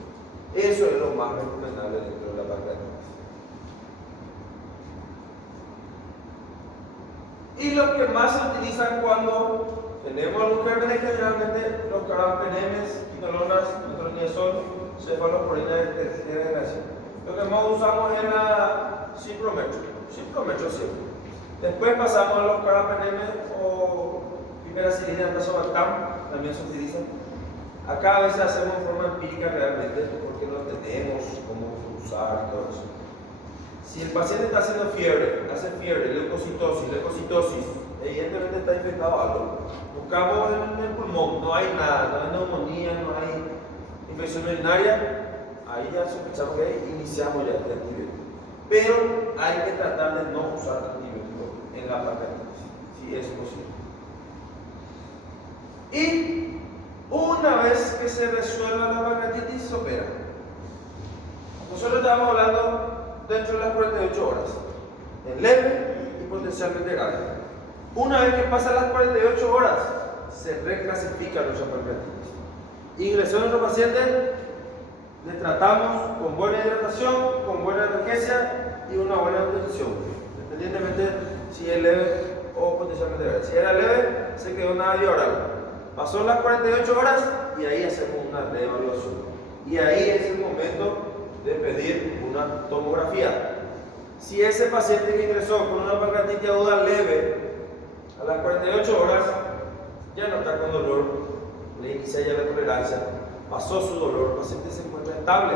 Eso es lo más recomendable dentro de la pancreatitis. Y lo que más se utiliza cuando tenemos los gérmenes, generalmente los carbapenemes, quinolonas, metronidazol, cefalosporina de tercera generación. Lo que más usamos es la ciprometro siempre. Después pasamos a los carbapenemes o piperacilina, tazobactam, también se utilizan. Acá a veces hacemos de forma empírica realmente porque no tenemos cómo usar y todo eso. Si el paciente está haciendo fiebre, hace fiebre, leucocitosis, evidentemente está infectado algo. Buscamos en el pulmón, no hay nada, no hay neumonía, no hay infección urinaria, ahí ya sospechamos que iniciamos ya el antibiótico. Pero hay que tratar de no usar antibiótico en la pancreatitis, si es posible. Y una vez que se resuelva la pancreatitis, se opera. Nosotros estamos hablando dentro de las 48 horas, en leve y potencialmente grave. Una vez que pasan las 48 horas, se reclasifica nuestra pancreatitis. Ingresó nuestro paciente, le tratamos con buena hidratación, con buena analgesia y una buena nutrición, independientemente si es leve o potencialmente grave. Si era leve, se quedó nada de oral. Pasó las 48 horas y ahí hacemos una reevaluación. Y ahí es el momento de pedir una tomografía. Si ese paciente que ingresó con una pancreatitis aguda leve, a las 48 horas ya no está con dolor, le inicia ya la tolerancia, pasó su dolor, el paciente se encuentra estable,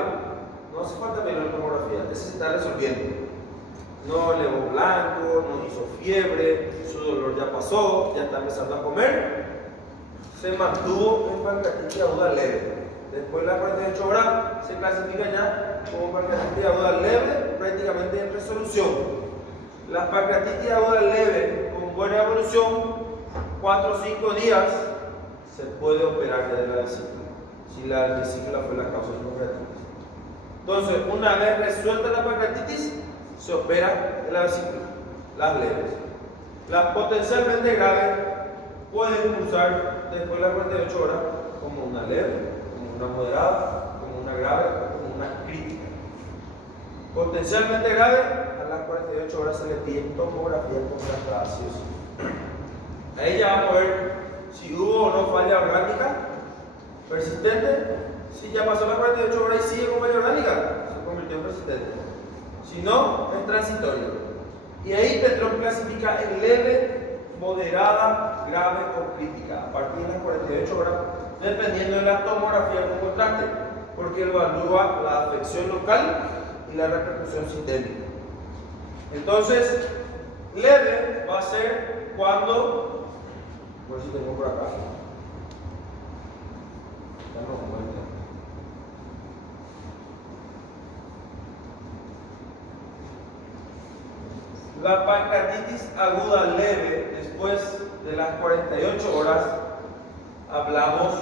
no hace falta pedir una tomografía, ese se está resolviendo. No elevó blanco, no hizo fiebre, su dolor ya pasó, ya está empezando a comer, se mantuvo en pancreatitis aguda leve. Después de las 48 horas se clasifica ya como pancreatitis aguda leve, prácticamente en resolución. Las pancreatitis aguda leve con buena evolución, 4 o 5 días, se puede operar ya de la vesícula, si la vesícula fue la causa de la pancreatitis. Entonces, una vez resuelta la pancreatitis, se opera en la vesícula, las leves. Las potencialmente graves pueden cursar después de las 48 horas como una leve, como una moderada, como una grave, como una crítica. Potencialmente grave, a las 48 horas se le pide tomografía contrastada, sí o sí. Ahí ya vamos a ver si hubo o no falla orgánica persistente. Si ya pasó las 48 horas y sigue con falla orgánica, se convirtió en persistente. Si no, es transitorio. Y ahí Petrov clasifica en leve, moderada, grave o crítica a partir de las 48 horas, dependiendo de la tomografía con contraste, porque evalúa la afección local y la repercusión sistémica. Entonces, leve va a ser cuando, a ver si tengo por acá, ya no encuentro. La pancreatitis aguda leve, después de las 48 horas, hablamos,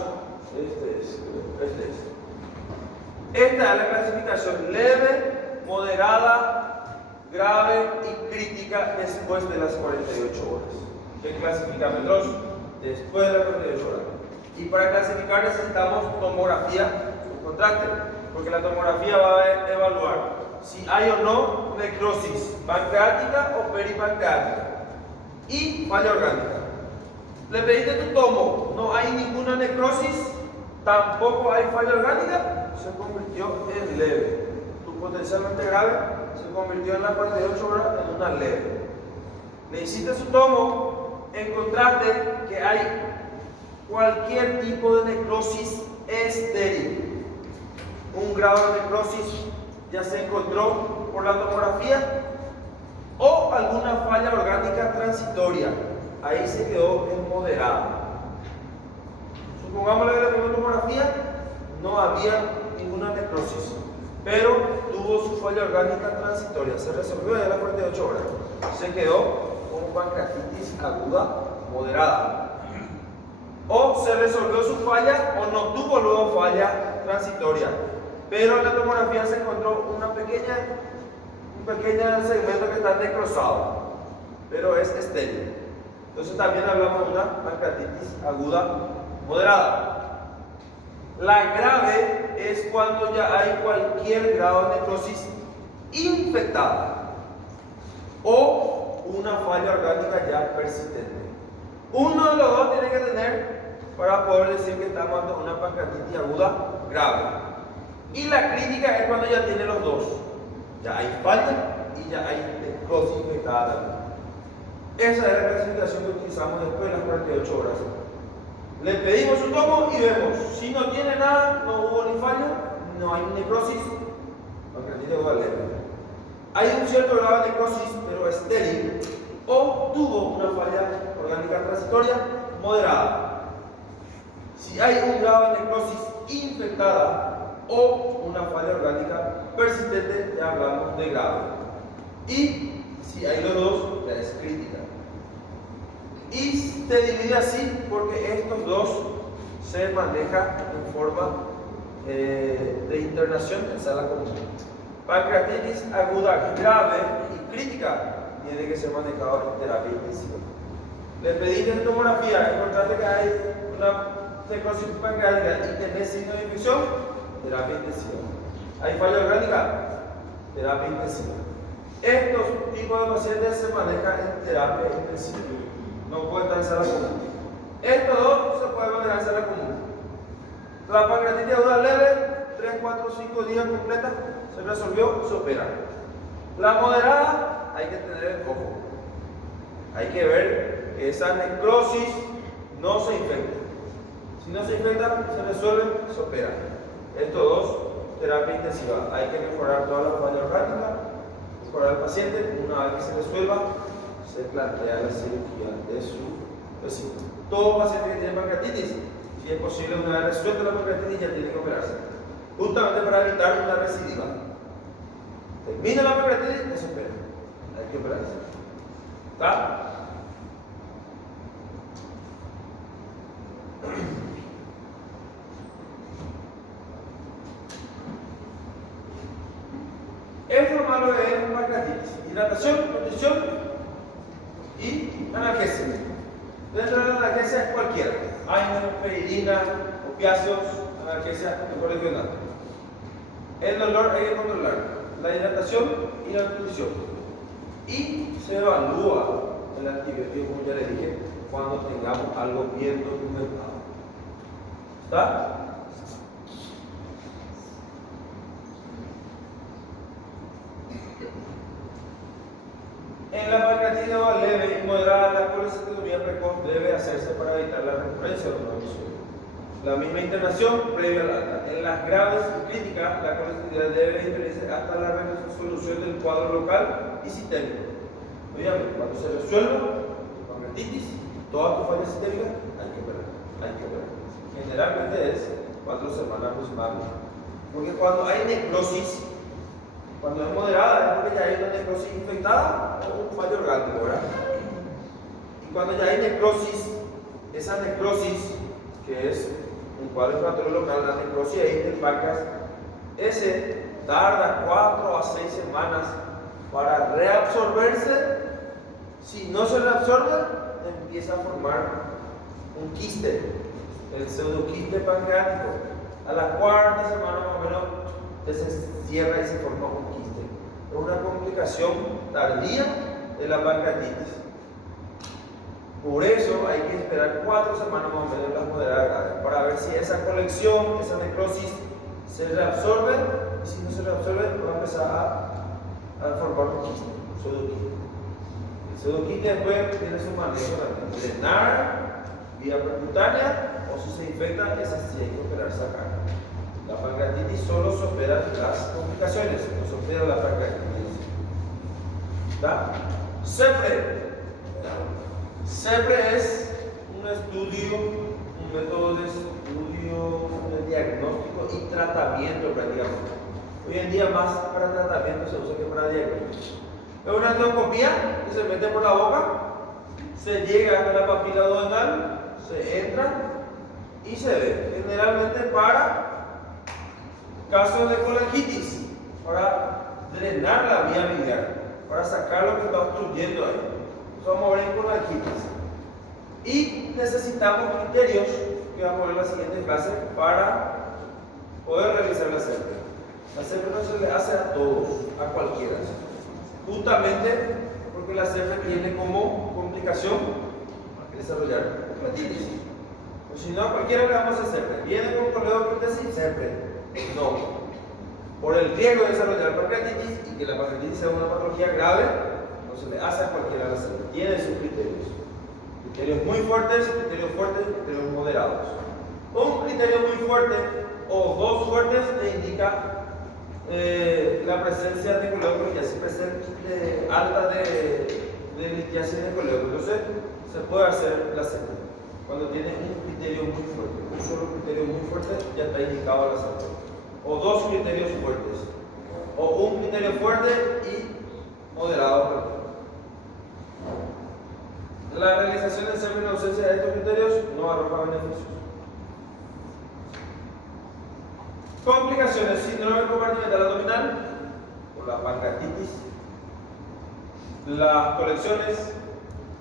esta es la clasificación leve, moderada, grave y crítica después de las 48 horas. ¿Qué clasifica Petrov? Después de las 48 horas. Y para clasificar necesitamos tomografía con contraste, porque la tomografía va a evaluar si hay o no necrosis pancreática o peripancreática y falla orgánica. Le pediste tu tomo, no hay ninguna necrosis, tampoco hay falla orgánica, se convirtió en leve. Tu potencialmente grave se convirtió en las 48 horas en una leve. Le hiciste su tomo, encontraste que hay cualquier tipo de necrosis estéril. Un grado de necrosis ya se encontró por la tomografía o alguna falla orgánica transitoria. Ahí se quedó en moderada. Supongamos que la primera tomografía no había ninguna necrosis, pero tuvo su falla orgánica transitoria. Se resolvió ya a las 48 horas. Se quedó como pancreatitis aguda moderada. O se resolvió su falla o no tuvo luego falla transitoria. Pero en la tomografía se encontró un pequeño segmento que está necrosado, pero es estéril. Entonces también hablamos de una pancreatitis aguda moderada. La grave es cuando ya hay cualquier grado de necrosis infectada o una falla orgánica ya persistente. Uno de los dos tiene que tener para poder decir que estamos ante una pancreatitis aguda grave. Y la crítica es cuando ya tiene los dos. Ya hay falla y ya hay necrosis infectada también. Esa es la clasificación que utilizamos después de las 48 horas. Le pedimos un tomo y vemos. Si no tiene nada, no hubo ni fallo, no hay necrosis, pancreatitis aguda leve. Hay un cierto grado de necrosis, pero estéril, o tuvo una falla orgánica transitoria moderada. Si hay un grado de necrosis infectada o una falla orgánica persistente, ya hablamos de grave. Y si hay los dos, ya es crítica. Y te divide así porque estos dos se manejan en forma de internación en sala común. Pancreatitis aguda grave y crítica tiene que ser manejado en terapia intensiva. Le pediste en tomografía, encontraste que hay una necrosis pancreática y tenés signo de infección, terapia intensiva. ¿Hay falla orgánica? Terapia intensiva. Estos tipos de pacientes se manejan en terapia intensiva. No puede estar en sala común. Estos dos se pueden manejar en sala común. La pancreatitis aguda leve, 3, 4, 5 días completa, se resolvió, se opera. La moderada, hay que tener ojo. Hay que ver que esa necrosis no se infecte. Si no se infecta, se resuelve, se opera. Estos dos, terapia intensiva. Hay que mejorar toda la falla orgánica, mejorar al paciente. Una vez que se resuelva, se plantea la cirugía de su vecino. Todo paciente que tiene pancreatitis, si es posible, una vez resuelta la pancreatitis, ya tiene que operarse. Justamente para evitar una recidiva. Termina la pancreatitis, se opera. Hay que operarse. ¿Está? Esto es lo malo de pancreatitis: hidratación, nutrición y analgesia. Dentro de la analgesia es cualquiera: aspirinina, opiáceos, analgesia, mejor regional. El dolor hay que controlar, la hidratación y la nutrición. Y se evalúa el antibiótico, como ya les dije, cuando tengamos algo bien documentado. ¿Está? En la pancreatitis leve y moderada, la colecistotomía precoz debe hacerse para evitar la recurrencia de los episodios. La misma internación previa al alta. En las graves y críticas, la colecistotomía debe intervenirse hasta la resolución del cuadro local y sistémico. Obviamente, cuando se resuelva la pancreatitis, todas tus fallas sistémicas, hay que operar. Generalmente es 4 semanas aproximadamente. Porque cuando hay necrosis, cuando es moderada, es porque ya hay una necrosis infectada o un fallo orgánico, ¿verdad? Y cuando ya hay necrosis, esa necrosis, que es un cuadro inflamatorio local, la necrosis ahí del páncreas, ese tarda 4 a 6 semanas para reabsorberse. Si no se reabsorbe, empieza a formar un quiste, el pseudoquiste pancreático. A la 4ª semana más o menos se cierra y se forma un quiste. Es una complicación tardía de la pancreatitis. Por eso hay que esperar 4 semanas más o menos en las moderadas graves para ver si esa colección, esa necrosis se reabsorbe, y si no se reabsorbe va a empezar a formar un quiste, un pseudoquiste. El pseudoquiste después tiene su manejo también: drenar vía percutánea, o si se infecta, esa sí hay que operar sacar. La pancreatitis solo se opera las complicaciones, no se opera la pancreatitis. ¿Está? CEPRE es un estudio, un método de estudio, de diagnóstico y tratamiento prácticamente. Hoy en día más para tratamiento se usa que para diagnóstico. Es una endoscopía que se mete por la boca, se llega hasta la papila duodenal, se entra y se ve. Generalmente para casos de colangitis, para drenar la vía biliar, para sacar lo que está obstruyendo ahí. Vamos a ver en colangitis. Y necesitamos criterios que vamos a ver en la siguiente clase para poder realizar la CEPRE. La CEPRE no se le hace a todos, a cualquiera. Justamente porque la CEPRE tiene como complicación desarrollar pancreatitis. O si no, a cualquiera le vamos a hacer CEPRE. Viene con coledoprotesis, CEPRE. No. Por el riesgo de desarrollar pancreatitis y que la pancreatitis sea una patología grave, no se le hace a cualquiera la CEPRE. Tiene sus criterios. Criterios muy fuertes, criterios fuertes, criterios moderados. Un criterio muy fuerte o dos fuertes te indica la presencia de coledoprotesis, presente alta de litiasis de coledoprotesis. Entonces se puede hacer la CEPRE cuando tiene un criterio muy fuerte. Un solo criterio muy fuerte ya está indicado la CEPRE. O dos criterios fuertes, o un criterio fuerte y moderado. La realización de CEPRE en ausencia de estos criterios no arroja beneficios. Complicaciones: síndrome compartimental abdominal por la pancreatitis, las colecciones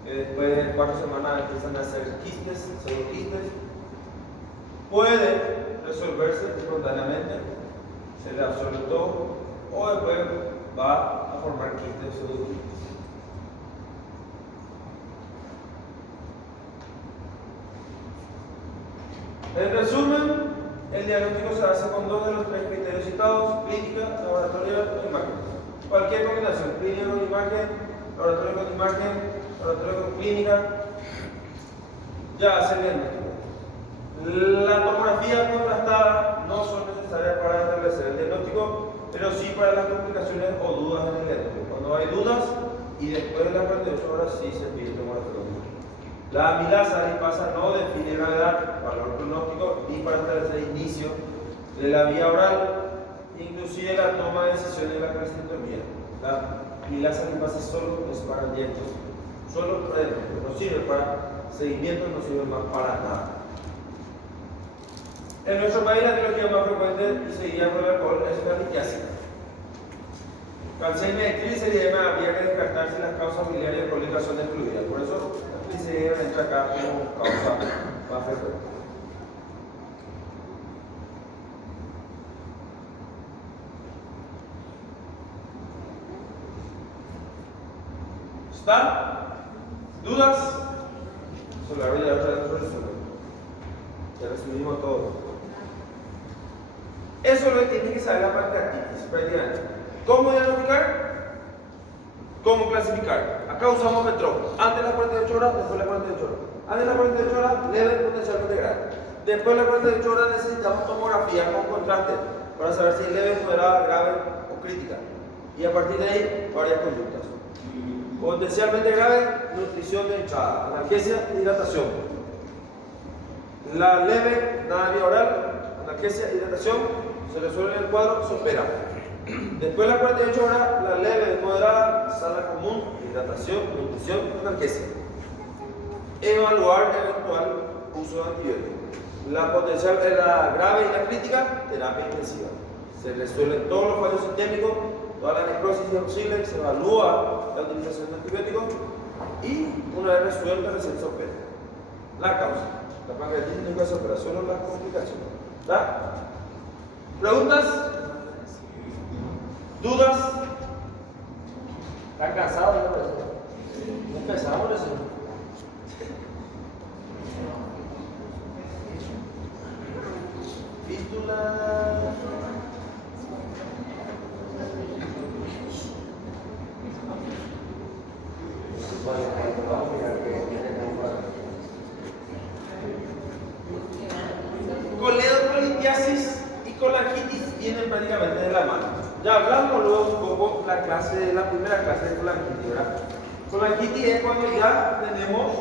que después de 4 semanas empiezan a hacer quistes, pseudoquistes. Puede resolverse espontáneamente, se le absorbe todo, o después va a formar quistes, pseudoquistes. En resumen, el diagnóstico se hace con 2 de los 3 criterios citados: clínica, laboratorio e imagen. Cualquier combinación, clínica con imagen, laboratorio con imagen, laboratorio con clínica, ya hace el diagnóstico. La tomografía contrastada no son necesarias para establecer el diagnóstico, pero sí para las complicaciones o dudas en el diagnóstico. Cuando hay dudas y después de las 48 horas sí se pide tomografía. La amilasa lipasa no define gravedad, valor pronóstico ni para establecer inicio de la vía oral, inclusive la toma de decisiones de la calcitomía. La amilasa lipasa solo es para diagnóstico, solo para diagnóstico, no sirve para seguimiento, no sirve más para nada. En nuestro país la etiología más frecuente y seguida por el alcohol es la litiásica. Calcemia y trigliceridemia habría que descartar si las causas biliares alcohólicas son excluidas. Por eso la trigliceridemia entra acá como causa más frecuente. ¿Está? ¿Dudas? Sobre la otra resolución. Ya resumimos todo. Eso es lo que tiene que saber la pancreatitis, prácticamente. ¿Cómo diagnosticar? ¿Cómo clasificar? Acá usamos Metrop. Antes de las 48 horas, después de las 48 horas. Antes de las 48 horas, leve, potencialmente grave. Después de las 48 horas necesitamos tomografía con contraste para saber si es leve, moderada, grave o crítica. Y a partir de ahí, varias conductas. Potencialmente grave, nutrición de hinchada, analgesia, hidratación. La leve, nada vía oral, analgesia, hidratación, se resuelve en el cuadro, se opera. Después de las 48 horas, la leve, moderada, sala común, hidratación, nutrición, analgesia. Evaluar eventual uso de antibióticos. La potencial, la grave y la crítica, terapia intensiva. Se resuelven todos los fallos sistémicos, toda la necrosis irreversible, se evalúa la utilización de antibióticos y una vez resuelta, recién se opera. La causa. La pancreatitis nunca se opera, solo las complicaciones. ¿Está? ¿Preguntas? ¿Dudas? ¿Están cansados? ¿No empezamos eso? Fístula. Coledocolitiasis y colangitis vienen prácticamente de la mano. Ya hablamos luego un poco la primera clase de colangitis, ¿verdad? Colangitis es cuando ya tenemos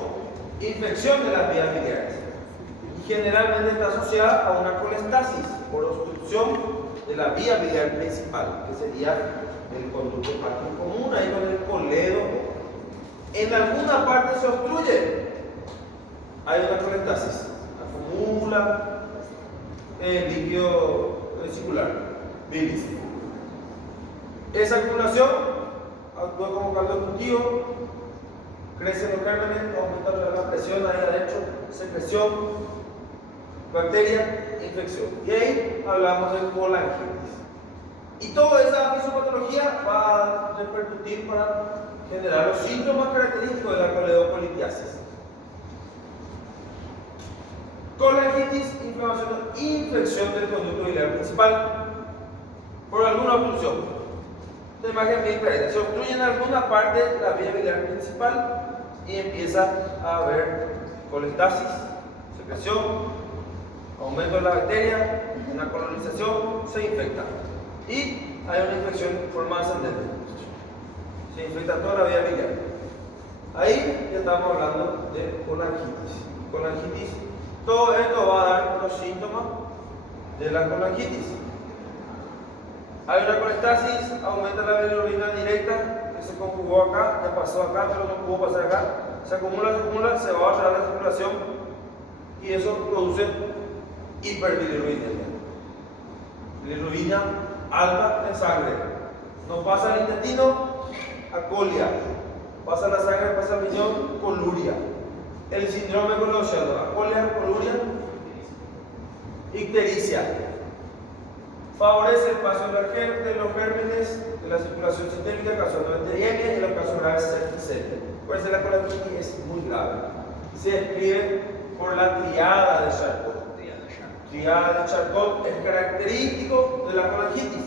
infección de las vías biliares y generalmente está asociada a una colestasis por obstrucción de la vía biliar principal, que sería el conducto hepático común, ahí con el coledo. En alguna parte se obstruye, hay una colestasis, acumula líquido vesicular, bilis. Esa acumulación actúa como caldo de cultivo, crecen los gérmenes, aumenta la presión ahí adentro, secreción, bacteria, infección. Y ahí hablamos de colangitis. Y toda esa fisiopatología va a repercutir para generar los síntomas característicos de la coledocolitiasis. Colangitis, inflamación o infección del conducto biliar principal por alguna obstrucción. Esta imagen bien clarita. Se obstruye en alguna parte la vía biliar principal y empieza a haber colestasis, secreción, aumento de la bacteria, una colonización, se infecta. Y hay una infección en forma ascendente. Se infecta toda la vía biliar. Ahí ya estamos hablando de colangitis. Colangitis. Todo esto va a dar los síntomas de la colangitis. Hay una colestasis, aumenta la bilirrubina directa, que se conjugó acá, ya pasó acá, pero no pudo pasar acá. Se acumula, se va a bajar la circulación y eso produce hiperbilirrubinemia. Bilirrubina alta en sangre. No pasa al intestino, acolia. Pasa la sangre, pasa al riñón, coluria. El síndrome conocido, acolia, coluria, ictericia. Favorece el paso de los gérmenes de la circulación sistémica, causando bacteriemia y en los casos graves septicemia. Por eso la colangitis es muy grave. Se describe por la triada de Charcot. triada de Charcot es característico de la colangitis.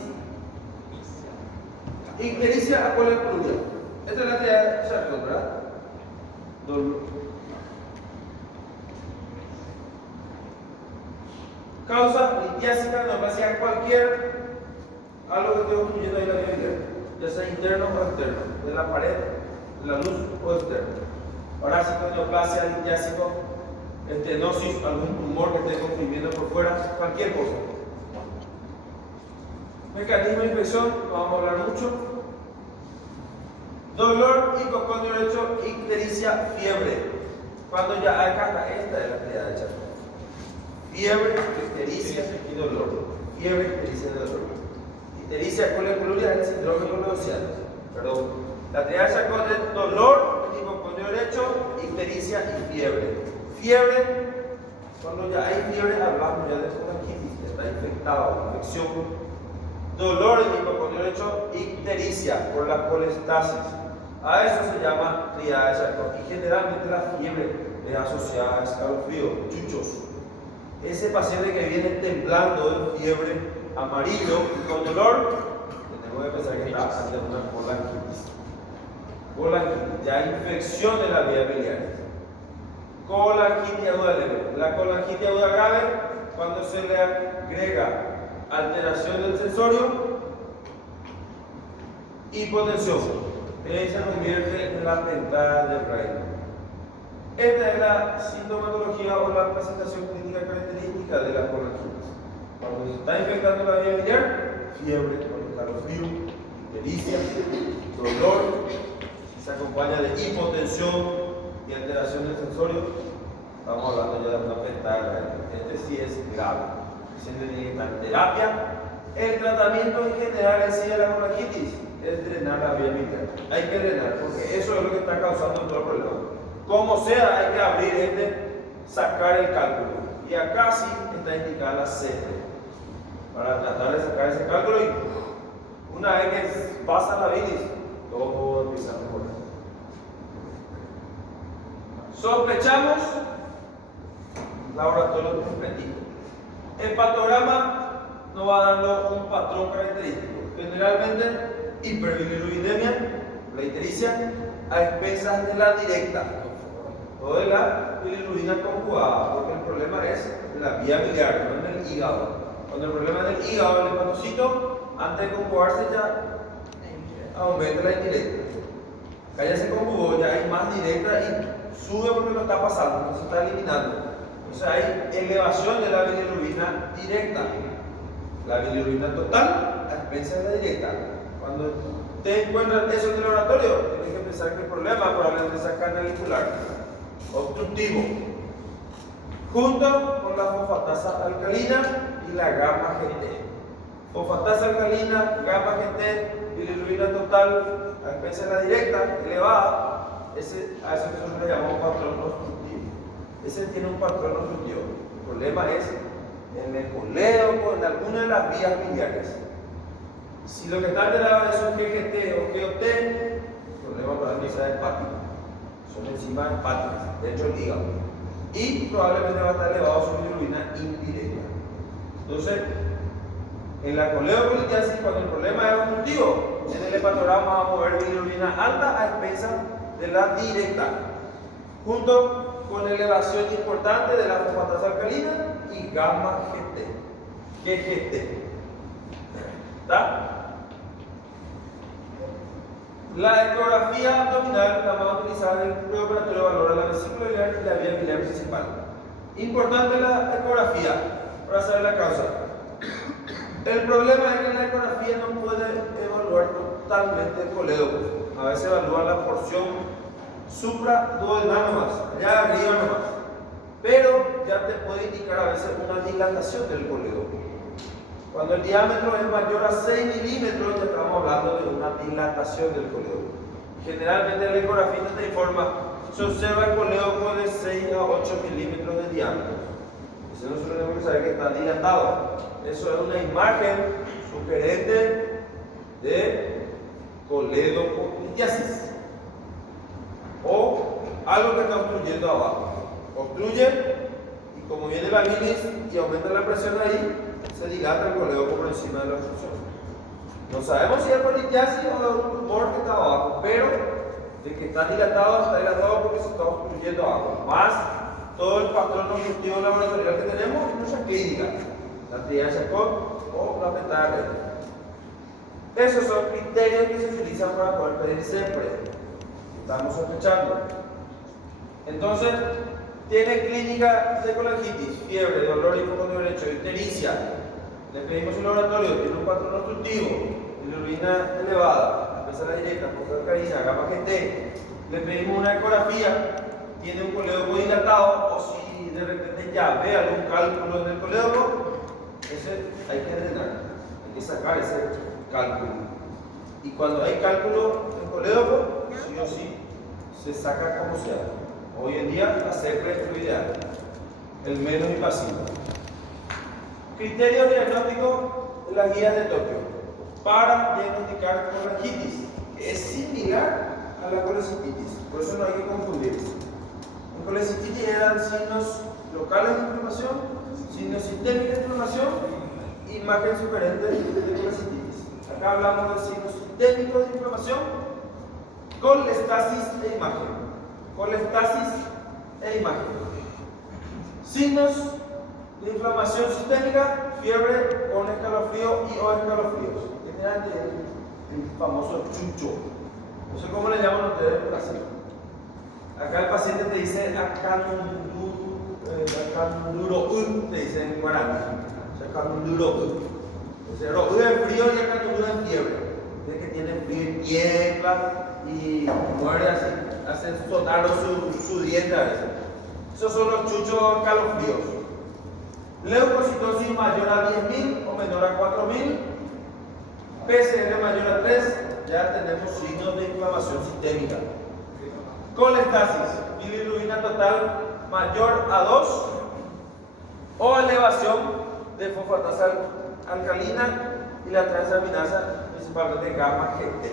Ictericia a colecoluria. Esta es la triada de Charcot, ¿verdad? Causa litiásica, neoplasia, cualquier algo que esté obstruyendo ahí la vía biliar, ya sea interno o externo, de la pared, de la luz o externo. Parásito, neoplasia, litiásico, estenosis, algún tumor que esté comprimiendo por fuera, cualquier cosa. Mecanismo de infección, no vamos a hablar mucho. Dolor, hipocondrio derecho, ictericia, fiebre. Cuando ya hay acá, esta es la triada de Charcot. Fiebre, ictericia y dolor. Fiebre, ictericia y dolor. Ictericia colecoluria es el síndrome coledocial. Perdón. La triada de Charcot es dolor, hipocondrio derecho, ictericia y fiebre. Fiebre, cuando ya hay fiebre, hablamos ya de colangitis, que está infectado, infección. Dolor en hipocondrio derecho, ictericia por la colestasis. A eso se llama triada de Charcot. Y generalmente la fiebre es asociada a escalofrío, chuchos. Ese paciente que viene temblando de fiebre, amarillo y con dolor, tenemos que pensar que está ante una colangitis. Colangitis, ya infección de la vía biliar. Colangitis aguda leve. La colangitis aguda grave, cuando se le agrega alteración del sensorio, hipotensión, que se convierte en la tentada del reino. Esta es la sintomatología o la presentación clínica característica de la colangitis. Cuando se está infectando la vía biliar, fiebre, escalofrío, ictericia, dolor, se acompaña de hipotensión y alteración del sensorio, estamos hablando ya de una tentada del reino. Este sí es grave. Se tiene que estar en terapia. El tratamiento en general en sí de la colangitis es drenar la vía biliar. Hay que drenar porque eso es lo que está causando todo el problema. Como sea, hay que abrir sacar el cálculo. Y acá sí está indicada la C para tratar de sacar ese cálculo. Y una vez que pasa la bilis, todo empieza a mejorar. Sospechamos laboratorio completito. El patograma nos va dando un patrón característico. Generalmente, hiperbilirubidemia, la ictericia, a expensas de la directa o de la bilirrubina conjugada, porque el problema es la vía biliar, no en el hígado. Cuando el problema es el hígado, el hepatocito, antes de conjugarse ya aumenta la indirecta. Acá ya se conjugó, ya hay más directa y sube porque lo está pasando, no se está eliminando. Entonces hay elevación de la bilirrubina directa. La bilirrubina total a expensas de la directa. Cuando te encuentras eso en el laboratorio, tienes que pensar que el problema probablemente es canalicular, obstructivo, junto con la fosfatasa alcalina y la gamma GT. Fosfatasa alcalina, gamma GT, bilirrubina total a expensas de la directa, elevada, a eso nosotros le llamamos patrón obstructivo. Ese tiene un patrón obstructivo. El problema es en el colédoco, en alguna de las vías biliares. Si lo que está alterado es un GGT o GOT, el problema probablemente sea hepático. Son enzimas hepáticas, de hecho el hígado. Y probablemente va a estar elevado su bilirrubina indirecta. Entonces, en la coledocolitiasis, cuando el problema es obstructivo, en el hepatograma vamos a ver bilirrubina alta a expensas de la directa, junto con elevación importante de la fosfatasa alcalina y gamma GT. ¿Está? La ecografía abdominal la vamos a utilizar en el preoperatorio, valora la vesícula biliar y la vía biliar principal. Importante la ecografía para saber la causa. El problema es que la ecografía no puede evaluar totalmente el colédoco. A veces evalúa la porción supraduodenal nomás, allá arriba nomás. Pero ya te puede indicar a veces una dilatación del colédoco. Cuando el diámetro es mayor a 6 milímetros, ya estamos hablando de una dilatación del colédoco. Generalmente el ecografista te informa, se observa el colédoco de 6 a 8 milímetros de diámetro. Eso nosotros tenemos que saber que está dilatado. Eso es una imagen sugerente de coledocolitiasis o algo que está obstruyendo abajo. Obstruye y como viene la bilis y aumenta la presión ahí, se dilata el colédoco por encima de la obstrucción. No sabemos si es por litiasis o un tumor que está abajo, pero de que está dilatado porque se está obstruyendo agua. Más todo el patrón obstructivo laboratorial que tenemos en nuestra clínica, la tríada Charcot o la pentada de Redl. Esos son criterios que se utilizan para poder pedir siempre. Estamos sospechando. Entonces, tiene clínica de colangitis, fiebre, dolor hipoconio derecho, ictericia. Le pedimos un laboratorio, tiene un patrón obstructivo, bilirrubina elevada, pesa la directa, fosfodiesterina, gamma GT. Le pedimos una ecografía, tiene un colédoco dilatado, o si de repente ya ve algún cálculo en el colédoco, ese hay que drenar, hay que sacar ese cálculo. Y cuando hay cálculo en el colédoco, sí o sí se saca como sea. Hoy en día la CEPRE es lo ideal, el menos invasivo. Criterios diagnósticos de las guías de Tokio para diagnosticar colangitis, que es similar a la colecistitis, por eso no hay que confundir. En colecistitis eran signos locales de inflamación, signos sistémicos de inflamación, imagen sugerente de colecistitis. Acá hablamos de signos sistémicos de inflamación, colestasis e imagen. Colestasis e imagen. Signos de inflamación sistémica, fiebre con escalofrío y o escalofríos. Generalmente el famoso chucho. No sé cómo le llaman ustedes por así. Acá el paciente te dice acanduro, te dice en guaraní. Acanduro. Entonces, ro es frío y acanduro es fiebre. Es que tiene frío y tiembla y muere así. Hacen sonar su diente a veces. Esos son los chuchos escalofríos. Leucocitosis mayor a 10.000 o menor a 4.000. PCR mayor a 3, ya tenemos signos de inflamación sistémica. Colestasis, bilirrubina total mayor a 2 o elevación de fosfatasa alcalina y la transaminasa, principalmente gamma GT.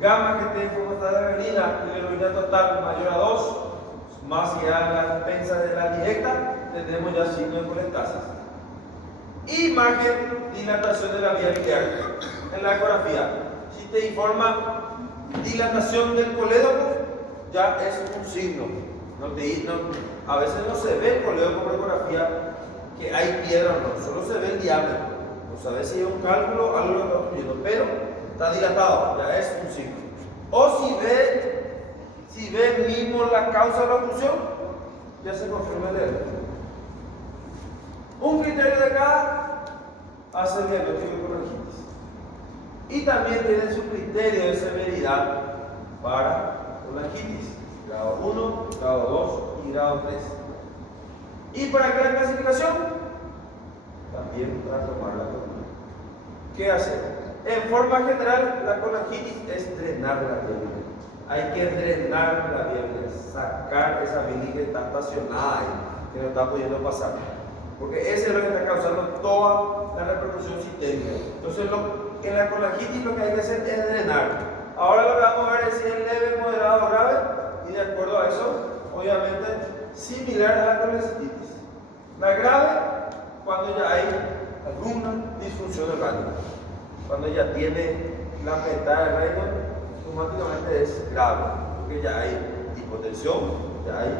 Gamma GT, fosfatasa alcalina, bilirrubina total mayor a 2, más ya la defensa de la directa, tenemos ya signos de colestasis. Imagen, dilatación de la vía biliar. En la ecografía, si te informa dilatación del colédoco, ya es un signo. A veces no se ve el colédoco por ecografía que hay piedra o no, solo se ve el diámetro. No sabes si es un cálculo, algo lo está obstruyendo, pero está dilatado, ya es un signo. O si ve mismo la causa de la obstrucción, ya se confirma el diagnóstico. Un criterio de cada hace el diagnóstico de colangitis. Y también tiene su criterio de severidad para colangitis, grado 1, grado 2 y grado 3. ¿Y para qué la clasificación? También para tomar la columna. ¿Qué hacer? En forma general, la colangitis es drenar la vía biliar. Hay que drenar la vía biliar, sacar esa bilis que está estacionada ahí, que no está pudiendo pasar. Porque ese es lo que está causando toda la repercusión sistémica. Entonces, en la colangitis lo que hay que hacer es drenar. Ahora lo que vamos a ver es si es leve, moderado o grave, y de acuerdo a eso, obviamente, similar a la colecistitis. La grave, cuando ya hay alguna disfunción orgánica. Cuando ya tiene la pentada de Redl, automáticamente es grave, porque ya hay hipotensión, ya hay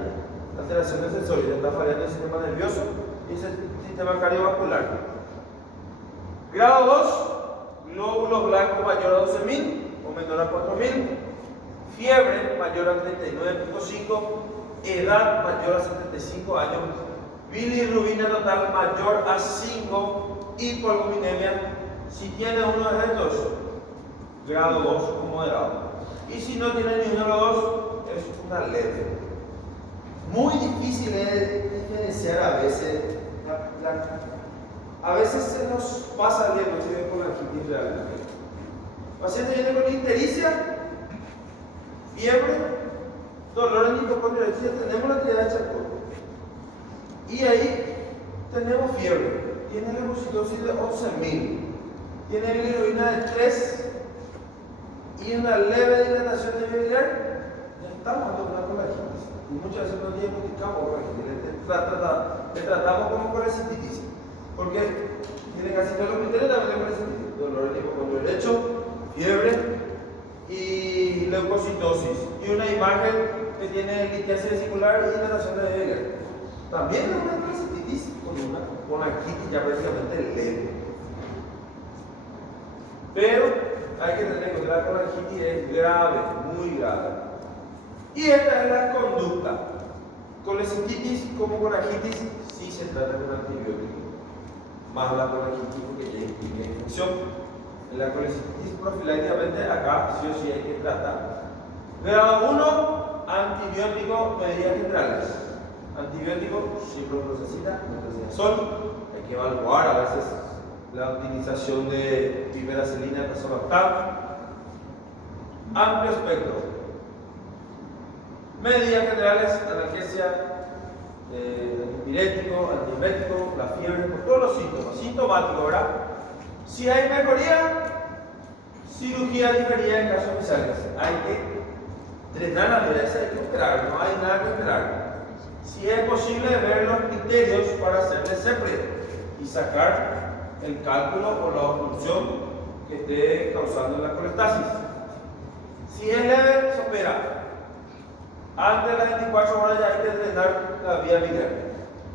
alteración del sensorio, ya está fallando el sistema nervioso y el sistema cardiovascular. Grado 2, glóbulos blancos mayor a 12.000 o menor a 4.000, fiebre mayor a 39.5, edad mayor a 75 años, bilirrubina total mayor a 5, hipoalbuminemia. Si tiene uno de estos, grado 2 o moderado. Y si no tiene ninguno de los dos, es una leve. Muy difícil es diferenciar a veces. A veces se nos pasa el diagnóstico de colangitis realmente. El paciente viene con ictericia, fiebre, dolor en hipocondriacia, tenemos la tríada de Charcot. Y ahí tenemos fiebre, tiene leucocitosis de 11.000, tiene bilirrubina de 3 y una leve dilatación de vía biliar, estamos ante una colangitis. Y muchas veces no diagnosticamos colangitis. Le tratamos como colecistitis. Porque tiene casi todos los criterios también de colecistitis. Dolor en hipocondrio derecho, fiebre y leucocitosis. Y una imagen que tiene litiasis vesicular y dilatación de Wegener. También es una colecistitis con una colangitis ya prácticamente leve. Pero hay que tener en cuenta que la colangitis es grave, muy grave. Y esta es la conducta. Colecistitis como colangitis sí se trata con antibiótico. Más la colangitis porque ya implica infección. En la colecistitis profilácticamente acá sí o sí hay que tratar. Grado 1, antibiótico, medidas generales. Antibiótico, ciprofloxacina, metronidazol. Hay que evaluar a veces la utilización de piperacilina, tazobactam. Amplio espectro. Medidas generales, analgesia, antipirético, antiemético, la fiebre, por todos los síntomas, sintomáticos, ¿verdad? Si hay mejoría, cirugía diferida en casos especiales. Hay que drenar la dureza, hay que operar, no hay nada que operar. Si es posible ver los criterios para hacerle CEPRE y sacar el cálculo o la obstrucción que esté causando la colestasis. Si es leve, se opera. Antes de las 24 horas ya hay que drenar la vía biliar.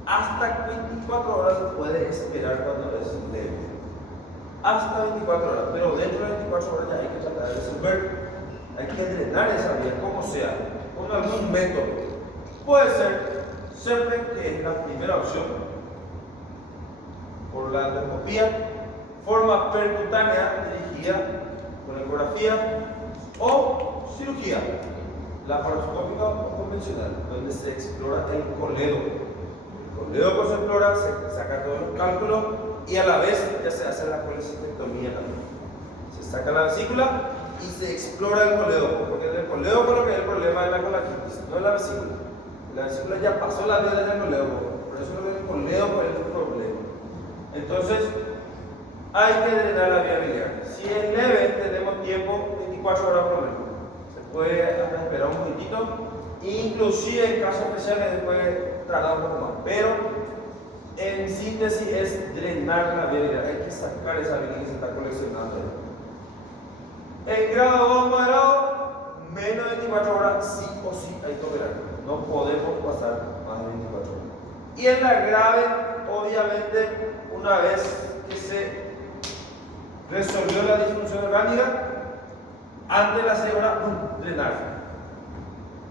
Hasta 24 horas se puede esperar cuando es leve. Hasta 24 horas, pero dentro de 24 horas ya hay que tratar de resolver. Hay que drenar esa vía, como sea, con algún método. Puede ser siempre que es la primera opción, por la endoscopía, forma percutánea dirigida con ecografía o cirugía, laparoscópica o convencional, donde se explora el coledo. El coledo que se explora, se saca todos los cálculos y a la vez ya se hace la colecistectomía también. Se saca la vesícula y se explora el coledo, porque el coledo con lo que es el problema es la colangitis, no es la vesícula. La vesícula ya pasó la vida del coledo, por eso el coledo es el problema. Entonces, hay que drenar la vía biliar. Si es leve, tenemos tiempo, 24 horas por lo menos. Se puede hasta esperar un poquitito, inclusive en casos especiales se puede tardar un poco más. Pero, en síntesis, es drenar la vía biliar. Hay que sacar esa bilis que se está coleccionando. En grado 2 moderado, menos de 24 horas, sí o sí hay que operar. No podemos pasar más de 24 horas. Y en la grave, obviamente, una vez que se resolvió la disfunción orgánica, antes de las 6 horas, drenar.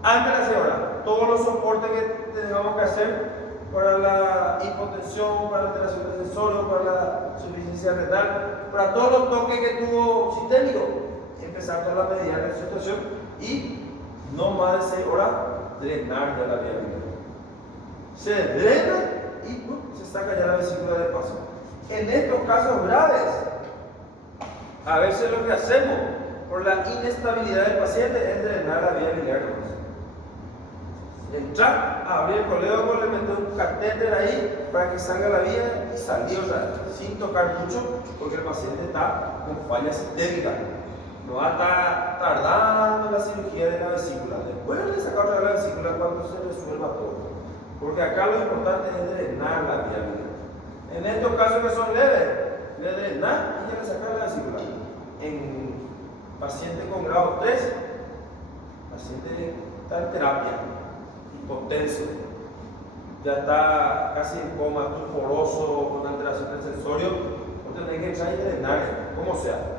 Antes de las 6 horas, todos los soportes que tengamos que hacer para la hipotensión, para la alteración del sensorio, para la insuficiencia renal, para todos los toques que tuvo sistémico, empezar toda la medida de situación y no más de 6 horas drenar ya la vía biliar. Se drena y se saca ya la vesícula de paso. En estos casos graves, a veces lo que hacemos por la inestabilidad del paciente es drenar la vía biliar. Entrar, abrir el coledo, le meter un catéter ahí para que salga la vía y salir otra vez, sin tocar mucho, porque el paciente está con falla sistémica. No va a estar tardando la cirugía de la vesícula. Después de sacar otra vez la vesícula cuando se resuelva todo. Porque acá lo importante es drenar la vía biliar. En estos casos que son leves, le drenar y ya le sacar la vesícula. En pacientes con grado 3, paciente está en terapia, hipotenso, ya está casi en coma, poroso, con alteración del sensorio, usted tiene que echar y drenar, como sea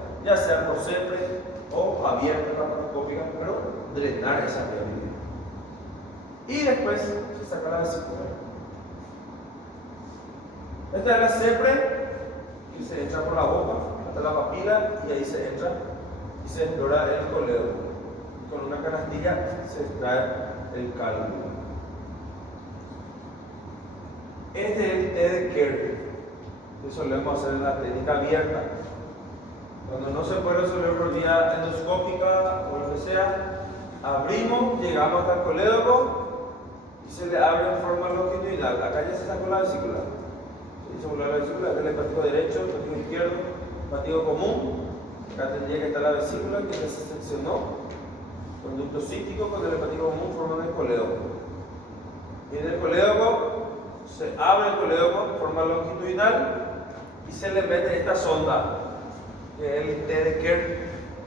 por CEPRE o abierta laparoscópica, pero drenar esa vía biliar. Y después se saca la vesícula. Esta es la CEPRE y se entra por la boca hasta la papila y ahí se entra y se explora el coledo. Con una canastilla se extrae el cálculo. Este es el té de Kerr, que solemos hacer en la técnica abierta. Cuando no se puede resolver por vía endoscópica o lo que sea, abrimos, llegamos hasta el colédoco y se le abre en forma longitudinal. Acá ya se sacó la vesícula. Se hizo volar la vesícula, acá el hepático derecho, el hepático izquierdo, el hepático común. Acá tendría que estar la vesícula que ya se seccionó. Conducto cíclico con el hepático común forman el colédoco. Y en el colédoco se abre el colédoco en forma longitudinal y se le mete esta sonda, que es el T de Kerr,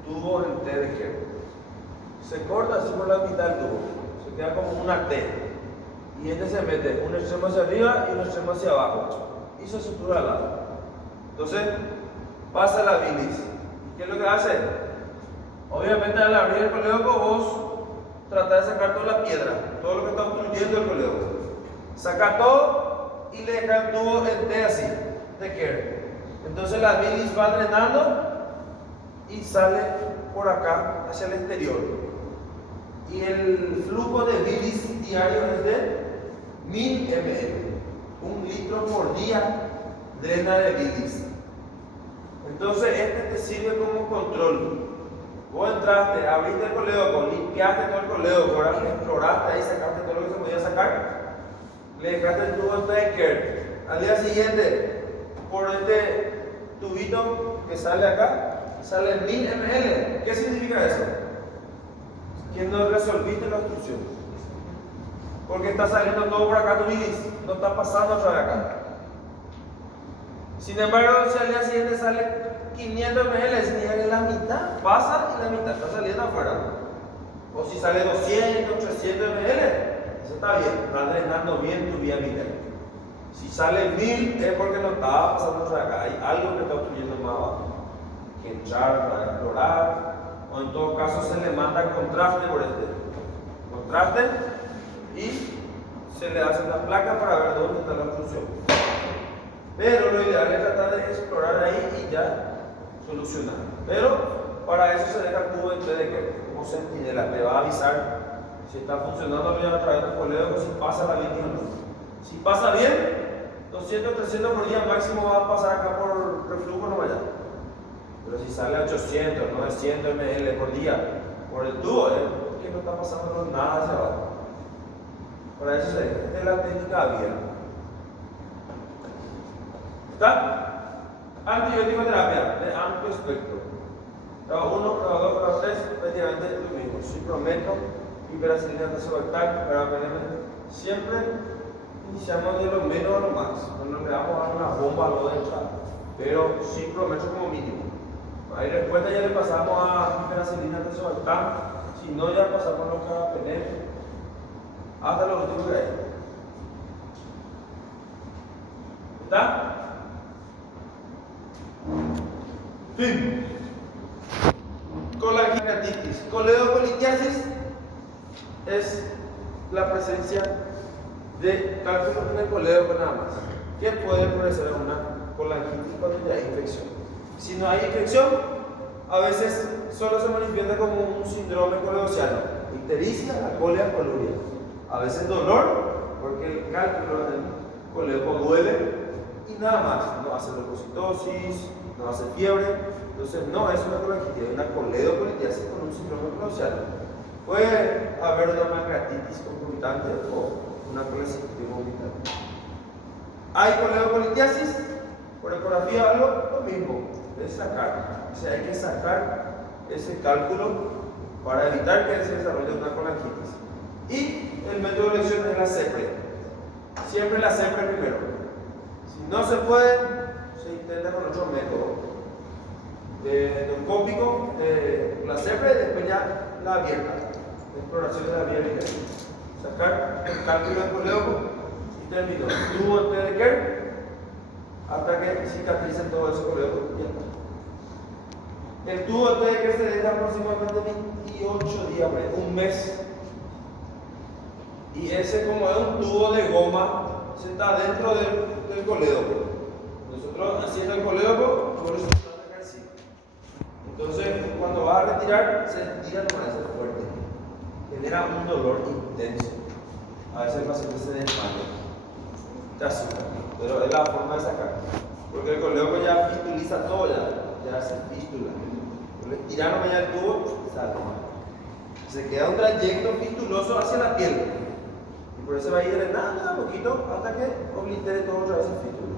tubo el T de Kerr. Se corta así por la mitad del tubo, se queda como una T. Y este se mete un extremo hacia arriba y un extremo hacia abajo. Y se sutura al lado. Entonces, pasa la bilis. ¿Qué es lo que hace? Obviamente al abrir el colédoco vos tratás de sacar toda la piedra, todo lo que está obstruyendo el colédoco. Saca todo y le deja el tubo en T así, de Kerr. Entonces la bilis va drenando y sale por acá hacia el exterior. Y el flujo de bilis diario es de 1000 ml. 1 litro por día drena de bilis. Entonces este te sirve como control. Vos entraste, abriste el colédoco, limpiaste todo el colédoco, ahora exploraste ahí, sacaste todo lo que se podía sacar, le dejaste el tubo de Kerr. Al día siguiente, por este tubito que sale acá, sale 1000 ml. ¿Qué significa eso? Que no resolviste la obstrucción. Porque está saliendo todo por acá tu bilis, no está pasando otra vez acá. Sin embargo, si al día siguiente sale 500 ml, significa que la mitad pasa y la mitad está saliendo afuera. O si sale 200, 300 ml, eso está bien, está drenando bien tu vía biliar. Si sale 1000 es porque no estaba pasando otra vez acá, hay algo que está obstruyendo más abajo. Que entrar para explorar, o en todo caso se le manda contraste por este. Contraste y se le hace una placa para ver dónde está la obstrucción. Pero lo ideal es tratar de explorar ahí y ya solucionar. Pero para eso se deja el tubo de T de Kerr como sentinela, te va a avisar si está funcionando bien a través del colédoco, si pasa la línea o no. Si pasa bien, 200, 300 por día máximo va a pasar acá por reflujo, no vaya. Pero si sale a 800, 900 ml por día por el tubo, es porque no está pasando nada hacia abajo. Para eso se deja. Esta es la técnica abierta. ¿Está? Antibiótico terapia de amplio espectro. Grado 1, grado 2, grado 3, prácticamente lo mismo. Ciprometo, hiperacilina tazobactal, carbapenem. Siempre iniciamos de lo menos a lo más. No le vamos a dar una bomba a lo de entrada, pero ciprometo como mínimo. Ahí después ya le pasamos a hiperacilina tazobactal. Si no, ya pasamos a los carbapenem hasta los últimos que hay. ¿Está? Fin. Colangitis. Coledocolitiasis es la presencia de cálculos en el colédoco nada más, que puede parecer una colangitis cuando ya hay infección. Si no hay infección, a veces solo se manifiesta como un síndrome coledociano, ictericia, alcoholia, coluria. A veces dolor, porque el cálculo en el colédoco duele y nada más, no hace leucocitosis, no hace fiebre, entonces no es una colangitis, es una coledocolitiasis con un síndrome coledociano. Puede haber una pancreatitis concomitante o una colecistitis vomitante. Hay coledocolitiasis, por ecografía algo, lo mismo, es sacar, o sea, hay que sacar ese cálculo para evitar que se desarrolle una colangitis. Y el método de elección es la CEPRE, siempre la CEPRE primero. Si no se puede, se intenta con otro método endoscópico, la CEPRE y después ya la abierta, la exploración de la vía biliar. Sacar el cálculo del colédoco y terminó. Tubo en T de Kerr hasta que cicatricen todo ese colédoco. El tubo de T de Kerr se deja aproximadamente 28 días, un mes. Y ese, como es un tubo de goma, se está dentro del colédoco. Nosotros haciendo el colédoco, por eso se deja así. Entonces, cuando vas a retirar, se tira de manera fuerte. Genera un dolor intenso. A veces el paciente se desmaya. Te asusta, pero es la forma de sacar. Porque el colédoco ya fistuliza todo, ya hace fístula. Le tiraron ya el tubo, sale. Se queda un trayecto fistuloso hacia la piel. Y por eso va a ir drenando un poquito hasta que oblitere todo otra vez el fístula.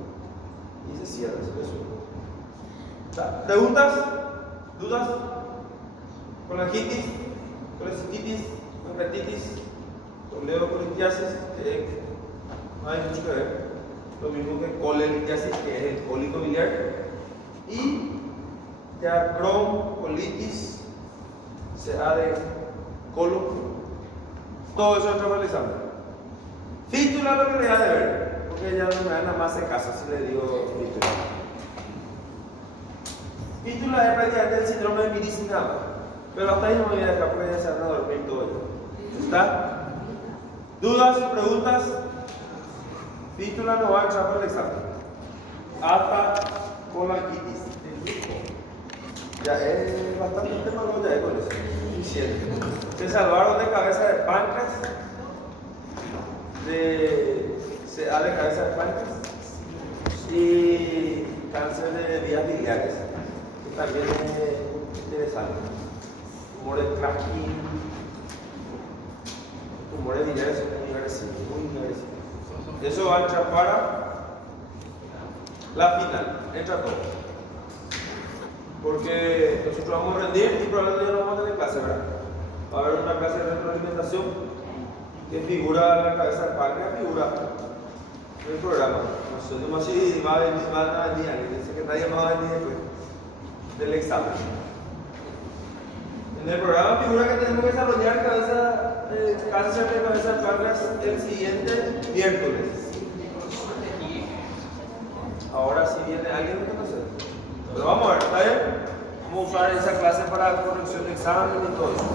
Y se cierra, se resuelve. ¿Preguntas? ¿Dudas? ¿Colangitis? colecistitis, pancreatitis, coledocolitiasis, que no hay mucho que ver. Lo mismo que colelitiasis, que es el cólico biliar. Y ya Crohn, colitis, CA de colon. Todo eso entra para el examen. Fístula lo que le da de ver, porque ya no me dan nada más de caso si le digo fístula. Fístula es prácticamente el síndrome de Miri sin nada. Pero hasta ahí no me voy a dejar porque ya se van a dormir todo ello. ¿Está? ¿Dudas? ¿Preguntas? Fístula no va a entrar para el examen. Hasta colanquitis. Ya es bastante tema ya es con eso. Suficiente. Se salvaron de cabeza de páncreas, de CA de cabeza de páncreas y cáncer de vías biliares, que también es interesante. Tumores de Klatskin, tumores biliares son muy agresivos, muy agresivos. Eso va a entrar para la final, entra todo. Porque nosotros vamos a rendir y probablemente ya no vamos a tener clase, ¿verdad? Va a haber una clase de retroalimentación que figura la cabeza del páncreas, figura en el programa. Nosotros no si va a venir alguien, dice que nadie más va a venir después del examen. En el programa figura que tenemos que desarrollar cáncer de cabeza del páncreas el siguiente miércoles. Ahora si viene alguien que no sé. Pero vamos a ver, ¿está bien? Vamos a usar esa clase para corrección de examen y todo eso.